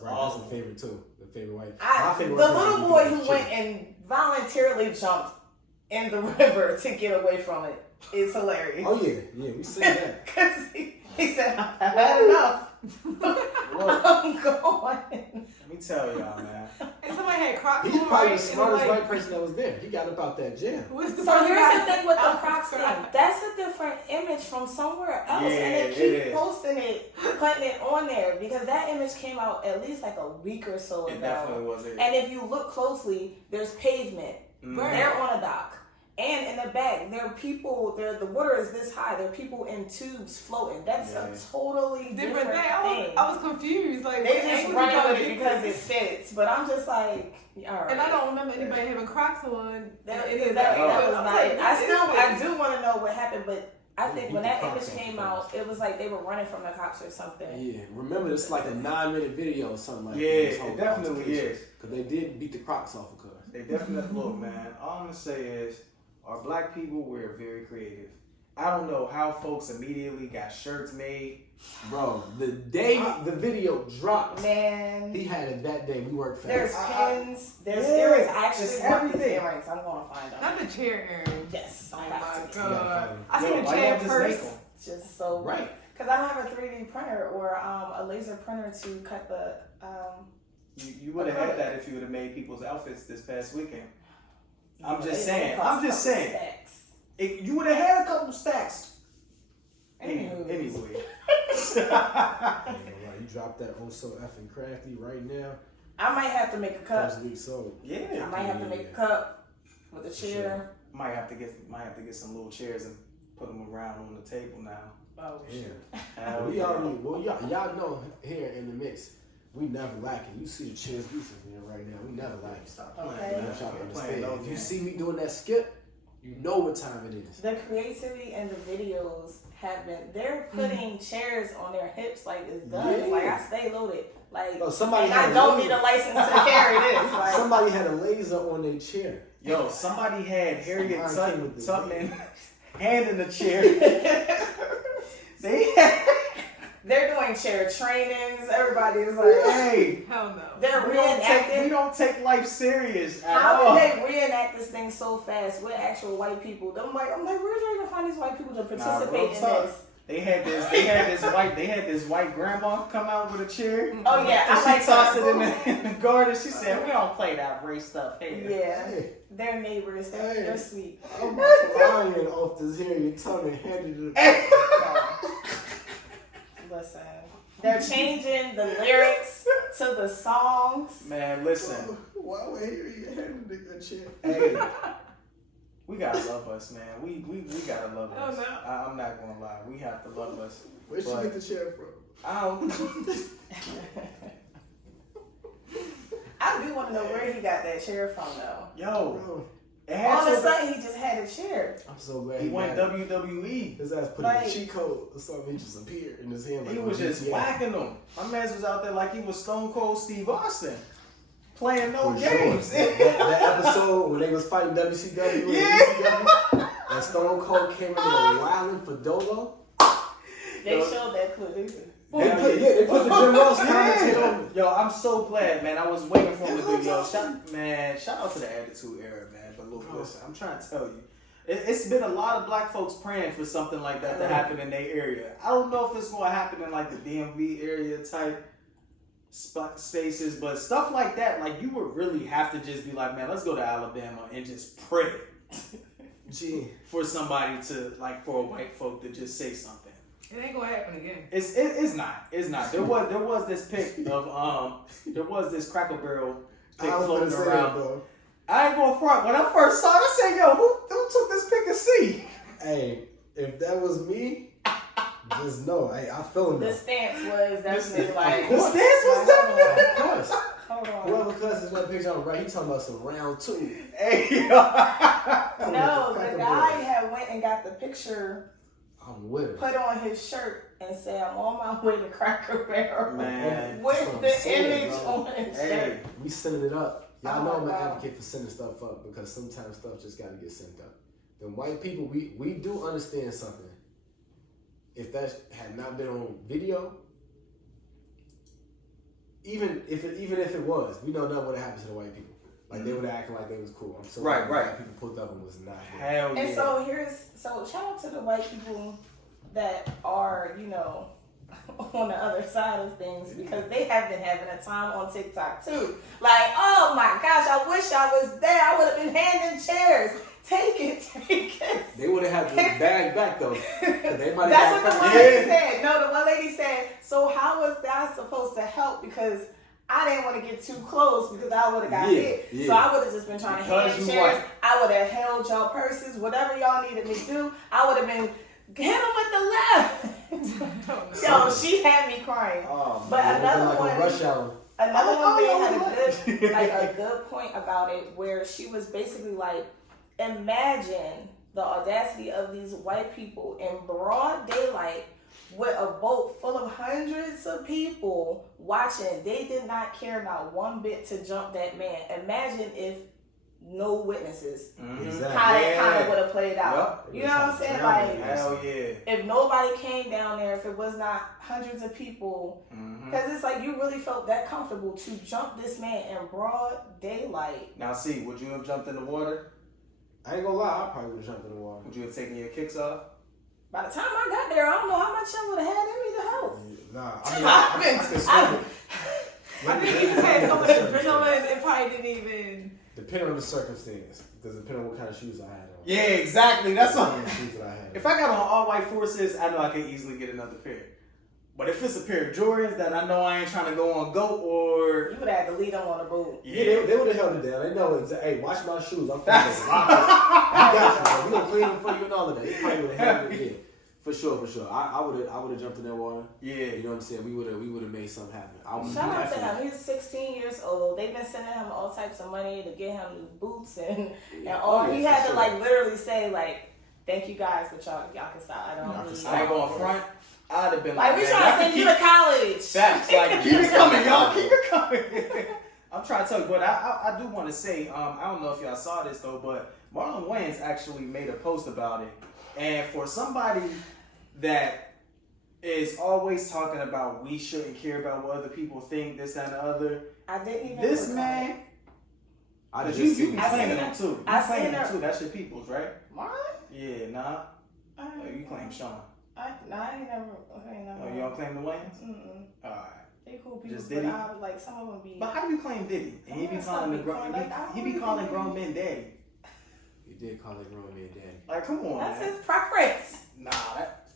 Right, that's a favorite too. The favorite white. The My favorite white person little would boy be who the went chick. and voluntarily jumped in the river to get away from it is hilarious. Oh yeah, we see that. Because he said, "I've had enough. I'm going." let me tell y'all, man. And somebody had Crocs He's on, probably right? the And smartest like, white person that was there. He got up out that jam. what's the So first here's guy- the thing with the Oh, Crocs thing. sorry. That's a different image from somewhere else, Yeah, and they it keep is. posting it, putting it on there because that image came out at least like a week or so It ago. definitely was it. And if you look closely, there's pavement. Mhm. They're on a dock. And in the back, there are people, the water is this high. There are people in tubes floating. That's Yeah. a totally different thing. I was confused. Like, They what just angle running y'all with it get because this? it fits. But I'm just like, all right. And I don't remember anybody having Crocs on. That And was it's not. like, I what is this? do want to know what happened, but I think beat when the that cops image off came the out, it was like they were running from the cops or something. Yeah, remember it's like a 9-minute video or something like Yeah, that. This whole it definitely altercation. is. Because they did beat the Crocs off of cuz. They definitely look, man. All I'm gonna say is, our black people, we're very creative, I don't know how folks immediately got shirts made. Bro, the day the video dropped, Man, he had it that day. We worked fast. there's pins, there's yeah, earrings. I actually just want everything. these earrings. I'm gonna find them. Not the chair earrings. Yes, Oh I my have to. god. I Yo, see the why chair y'all just make purse. them? Just so Right. because I don't have a 3D printer or a laser printer to cut the. You would have had that if you would have made people's outfits this past weekend. I'm They just don't saying. cost I'm just a couple saying. stacks. You would have had a couple stacks. Anywho. Anyway. You dropped that on so effing crafty right now. I might have to make a cup. First week sold. I Yeah. might have to make a cup with a chair. Might have to get some little chairs and put them around on the table now. Oh Yeah. Hell We yeah. already, y'all know here in the Mixx, we never lacking. You see the chairs we sitting in right now. We never lacking. Stop Okay. playing. I man. want y'all to Quit playing understand. no If you games. see me doing that skip, you know what time it is. The creativity and the videos have been. They're putting chairs on their hips like it's done. Yeah. Like I stay loaded. Like Bro, somebody and had I a don't laser. need a license to carry this. Like Somebody had a laser on their chair. Yo, somebody had Harriet Somebody came with the Tubman hand in the chair. they're doing chair trainings. Everybody is like, Hey, Hell no. they're we reenacting. don't take life serious at How all. did they reenact this thing so fast with actual white people? I'm like, where's you gonna find these white people to participate in talk. this? They had this white grandma come out with a chair. Oh yeah, And I like she tossed that. it in the garden. She said, "We don't play that race stuff here." Yeah, Hey, they're neighbors. They're, Hey. they're sweet. I'm flying off this Harriet Tubman handed it. Listen, they're changing the lyrics to the songs. Man, listen. Why would Harriet handed a chair? Hey, we gotta love us, man. We gotta love Oh, us. no. I'm not gonna lie. We have to love us. Where'd she But- get the chair from? I do want to know where he got that chair from, though. Yo, Bro, it had All of a to. sudden, he just had a chair. I'm so glad He went got it. WWE. His ass put Like- in a cheat code or something. He just appeared in his hand. Like He on was just GTA. whacking them. My man was out there like he was Stone Cold Steve Austin, playing no For sure. games. that episode when they was fighting WCW and Yeah. ECW, and Stone Cold came in there wilding for Dolo. They Yo. showed that clip. They said, They put the Jim Ross commentator Yeah. on. Yo, I'm so glad, man. I was waiting for him to do. Yo, shout out to the Attitude Era, man. But look, listen, I'm trying to tell you, it's been a lot of black folks praying for something like that to happen in their area. I don't know if it's going to happen in like the DMV area type spaces, but stuff like that, like you would really have to just be like, man, let's go to Alabama and just pray Gee, for somebody to like for a white folk to just say something. It ain't gonna happen again. It's not. There was this pic of there was this Cracker Barrel pic I was gonna floating say that, around. bro. I ain't going front. When I first saw it, I said, "Yo, who took this pic to see?" Hey, if that was me, just know, I feel the him. stance was definitely like. The stance was definitely. Of course. Hold on. Whoever cusses that picture on right, he talking about some round two. Hey, yo. No, the guy had went and got the picture I'm with it. put on his shirt and said, "I'm on my way to Cracker Barrel." Man. With That's what the I'm saying, image bro. on his Hey, shirt. We sending it up. Y'all Oh know my I'm an God. advocate for sending stuff up because sometimes stuff just gotta get sent up. The white people, we do understand something. If that had not been on video, even if it was, we know nothing would have happened to the white people. Like they would have acted like they was cool. I'm so Right, glad right. white people pulled up and was not here. hell yeah. And so shout out to the white people that are, on the other side of things because they have been having a time on TikTok too. Like, oh my gosh, I wish I was there. I would have been handing chairs. Take it. They would have had to bag back though. 'Cause they might That's have what the got one lady said. No, the one lady said, so how was I supposed to help? Because I didn't want to get too close because I would have got hit. Yeah. So I would have just been trying to Because hand you chairs. white. I would have held y'all purses, whatever y'all needed me to do. I would have been, hit him with the left. Yo, she had me crying. Oh, But man. another like one, a rush hour. another Oh, one yeah, had a good point about it where she was basically like, imagine the audacity of these white people in broad daylight with a boat full of hundreds of people watching. They did not care not one bit to jump that man. Imagine if no witnesses. Exactly. How that kind of would have played out. Yep. You know what I'm saying? Like, hell yeah. if nobody came down there, if it was not hundreds of people, because it's like you really felt that comfortable to jump this man in broad daylight. Now, see, would you have jumped in the water? I ain't gonna lie, I probably would have jumped in the water. Would you have taken your kicks off? By the time I got there, I don't know how much I would have had in me to help. Nah, I mean, I can swim. I think you had so much adrenaline, it probably didn't even. Depending on the circumstance, because depending on what kind of shoes I had on. Yeah, exactly. That's what. Shoes that I had. If I got on all white forces, I know I can easily get another pair. But if it's a pair of Jordans that I know I ain't trying to go on GOAT or... You would have to lead them on a boat. Yeah, they would have held it down. They know exactly. Hey, watch my shoes. I'm fucking rockers. I got you, bro. We gonna clean them for you and all of that. They probably would have held it. Yeah, for sure. I would have jumped in that water. Yeah, you know what I'm saying. We would have made something happen. Shout out to him. He's 16 years old. They've been sending him all types of money to get him new boots and all. He had to like literally say like, "Thank you guys, but y'all can stop. I ain't going front." I'd have been like we trying to send you to college. Facts, like keep it coming, y'all. Keep it coming. I'm trying to tell you, but I do want to say, I don't know if y'all saw this though, but Marlon Wayans actually made a post about it, and for somebody that is always talking about we shouldn't care about what other people think, this that, and the other. I didn't even. This man. Cause you be claiming them too. You claiming them too. That's your peoples, right? Marlon? Yeah, nah. You claim Sean. I ain't never. Oh, you don't claim the Wayans? Alright. They cool people, Just but Diddy? I like some of them be. But how do you claim Diddy? And he be calling the grown men daddy. He did call it grown man daddy. Like, come on, That's man. his preference. Nah, that.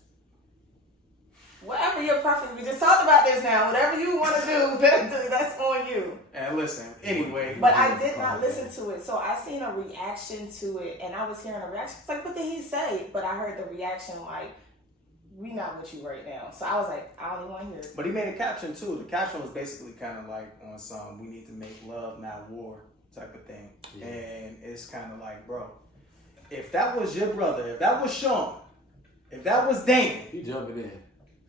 Whatever your preference, we just talked about this now. Whatever you want to do, that's on you. And listen, anyway. But I did not listen to it, so I seen a reaction to it, and I was hearing a reaction. It's like, what did he say? But I heard the reaction like, we not with you right now. So I was like, I don't even want to hear it. But he made a caption too. The caption was basically kind of like on some we need to make love, not war type of thing. Yeah. And it's kind of like, bro, if that was your brother, if that was Sean, if that was Damon, he jumping in.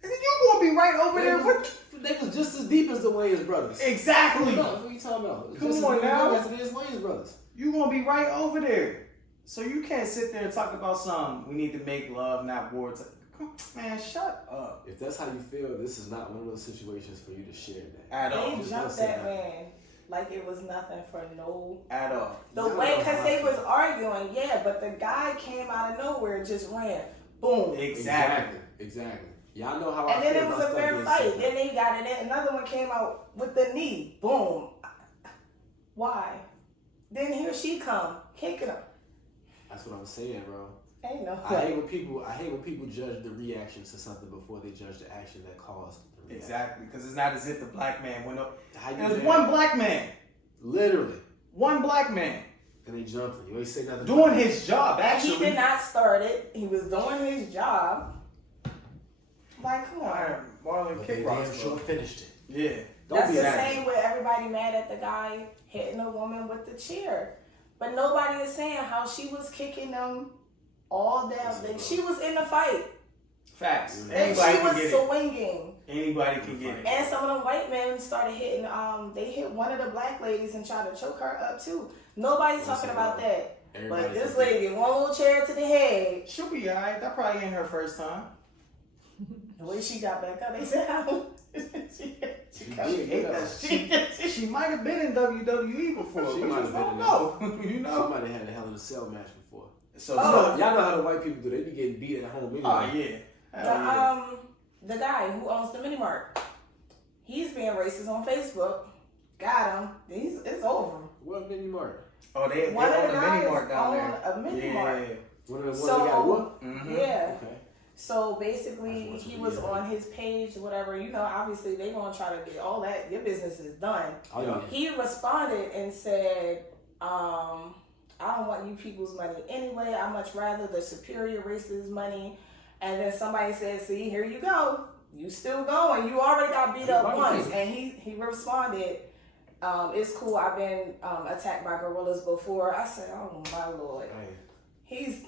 You gonna be right over there with. They was just as deep as the Wayans brothers. Exactly. What are you talking about? Come on now. As it is Wayans brothers. You gonna be right over there. So you can't sit there and talk about something. We need to make love, not war. Man, shut up. If that's how you feel, this is not one of those situations for you to share that. At all. They jumped that man like it was nothing for no. At all. The way, because they was arguing, yeah, but the guy came out of nowhere, just ran. Boom. Exactly. Y'all know how and I then feel it was about a fair stuff fight. being Then they got it in. Another one came out with the knee. Boom. Why? Then here she come, kicking him. That's what I'm saying, bro. Ain't no. I hate when people judge the reaction to something before they judge the action that caused the reaction. Exactly, because it's not as if the black man went up. There's one black man. Literally. One black man. And they jumped. You ain't say nothing. Doing his job, actually. He did not start it. He was doing his job. Like, come on. Marlon Kick Rocks sure finished it. Yeah. That's the same way everybody mad at the guy hitting a woman with the chair. But nobody is saying how she was kicking them all down. She was in the fight. Facts. And she was swinging. Anybody can get it. And some of them white men started hitting, they hit one of the black ladies and tried to choke her up too. Nobody's talking about that. But this lady, one little chair to the head. She'll be alright. That probably ain't her first time. The way she got back up, they said, she might have been in WWE before. She might have been. You know, she might have had a Hell in a Cell match before. So y'all know how the white people do. They be getting beat at home anyway. Oh yeah. The guy who owns the mini mart, he's being racist on Facebook. Got him. It's over. What mini mart? Oh, they one own of the a mini mart down there. A mini mart. One of the got what? Mm-hmm. Yeah. Okay. So basically, he was on his page, whatever. You know, obviously they gonna try to get all that. Your business is done. Oh, yeah. He responded and said, "I don't want you people's money anyway. I much rather the superior race's money." And then somebody said, "See, here you go. You still going. You already got beat up once." And he responded, "It's cool. I've been attacked by gorillas before." I said, "Oh my Lord." He's...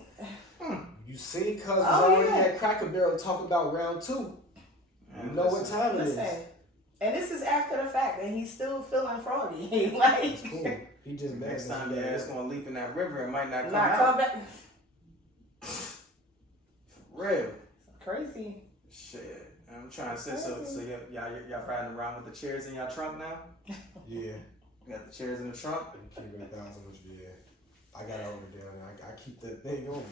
You see, cuz was already at Cracker Barrel talking about round 2. You know what time it is. And this is after the fact, and he's still feeling froggy. Like, Cool. He just Next time your ass gonna leap in that river, it might not not come come out. back. For real. Crazy. Shit. I'm trying to say so y'all riding around with the chairs in y'all trunk now? Yeah. You got the chairs in the trunk? Keeping it down so much, yeah. I got it over there, and I keep that thing on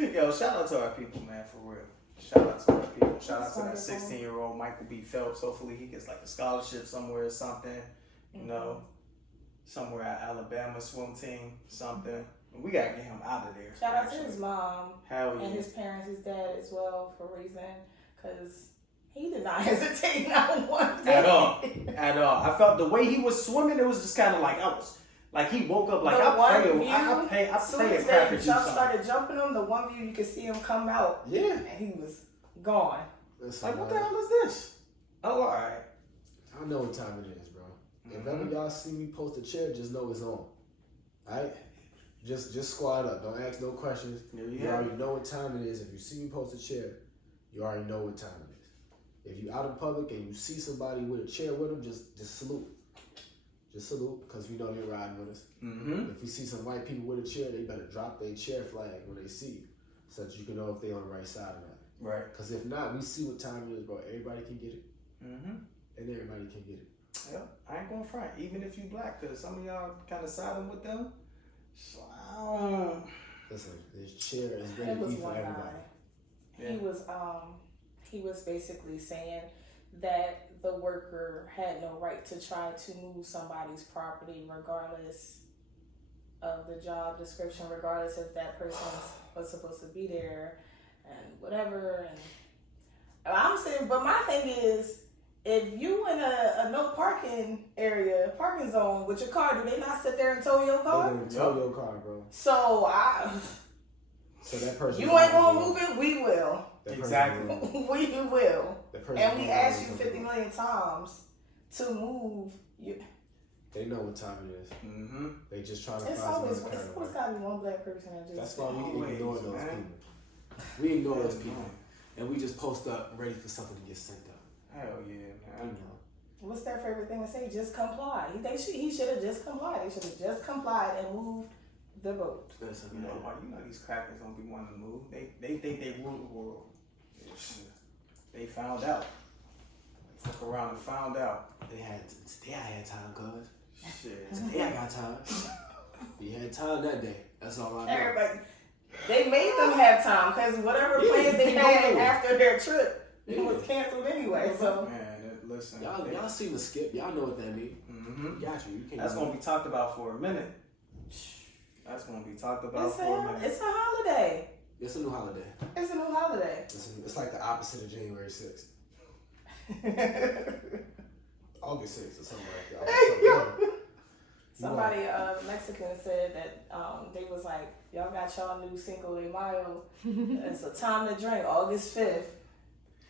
me. Yo, shout out to our people, man, for real. Shout out to our people. Shout out to that 16-year-old Michael B. Phelps. Hopefully he gets like a scholarship somewhere or something. You know, somewhere at Alabama swim team, something. We gotta get him out of there. Shout out to his mom. Hell yeah. And his parents, his dad as well, for a reason. Because he did not hesitate not one day. At all. At all. I felt the way he was swimming, it was just kind of like, he woke up like, I pay a crap at you. Started jumping him, the one view you could see him come out. Yeah. And he was gone. Listen, Like, what the hell is this? Oh, alright. I know what time it is, bro. If ever y'all see me post a chair, just know it's on. Alright? Just squat up. Don't ask no questions. You already know what time it is. If you see me post a chair, you already know what time it is. If you out in public and you see somebody with a chair with them, just salute. Just salute, because we know they're riding with us. Mm-hmm. If you see some white people with a chair, they better drop their chair flag when they see you, so that you can know if they're on the right side or not. Right. Because if not, we see what time it is, bro. Everybody can get it. Mm-hmm. And everybody can get it. Yeah, I ain't gonna front, even if you black, because some of y'all kind of siding with them. So I don't... Listen, this chair is There ready to was eat for one everybody. guy. He was basically saying that the worker had no right to try to move somebody's property regardless of the job description, regardless if that person was supposed to be there and whatever. And I'm saying, but my thing is, if you in a no parking area, parking zone with your car, do they not sit there and tow your car? They're gonna tow your car, bro. So that person. You ain't gonna move it, we will. Exactly. We will. And we asked you 50 million. million times to move. They know what time it is. Mm-hmm. They just trying to It's find always some other kind of way. gotta be one black person that just. That's why we Always, ignore those man. people. We ignore those people. And we just post up ready for something to get sent up. Hell yeah, man. What's their favorite thing to say? Just comply. He should have just complied. They should have just complied and moved the boat. Listen, You know, these crackers don't be wanting to move. They think they rule the world. They found out. Fuck around and found out. Today I had time, cuz. Shit. Today I got time. We had time that day. That's all I know. Everybody, they made them have time because whatever plans they had after their trip was canceled anyway. So Man, listen. Y'all seen the skip. Y'all know what that means. Mm-hmm. Got you. That's gonna be talked about for a minute. That's gonna be talked about for a minute. it's a holiday. It's a new holiday. It's a new holiday. It's like the opposite of January 6th. August 6th or something like that. Somebody Mexican said that they was like, y'all got y'all new Cinco de Mayo. It's a time to drink. August 5th.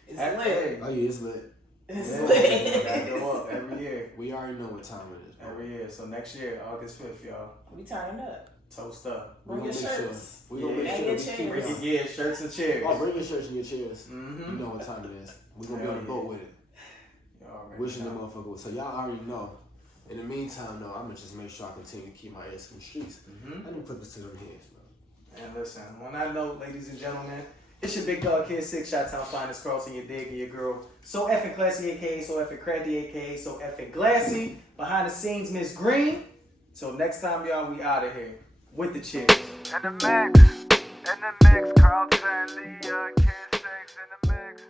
It's lit. Oh yeah, it's lit. It's Gotta lit. go up every year. We already know what time it is, bro. Every year. So next year, August 5th, y'all. We turning up. Toast up. Bring your shirts. We gonna make And sure your we keep chairs. it on. Yeah, shirts and chairs. Oh, bring your shirts and your chairs. Mm-hmm. You know what time it is. We gonna be on the boat with it. Wishing the motherfucker. So y'all already know. In the meantime, though, I'm gonna just make sure I continue to keep my ass in the streets. Mm-hmm. Let me put this to them heads, bro. And listen, on that note, ladies and gentlemen, it's your big dog Kid 6, Shot-Town Finest Crossing your dig and your girl. So effing classy, aka so effing cranky, aka so effing glassy. Behind the scenes, Miss Green. Till next time, y'all, we out of here with the chick. In the mix, Carlton, Leah, Kid 6 in the mix.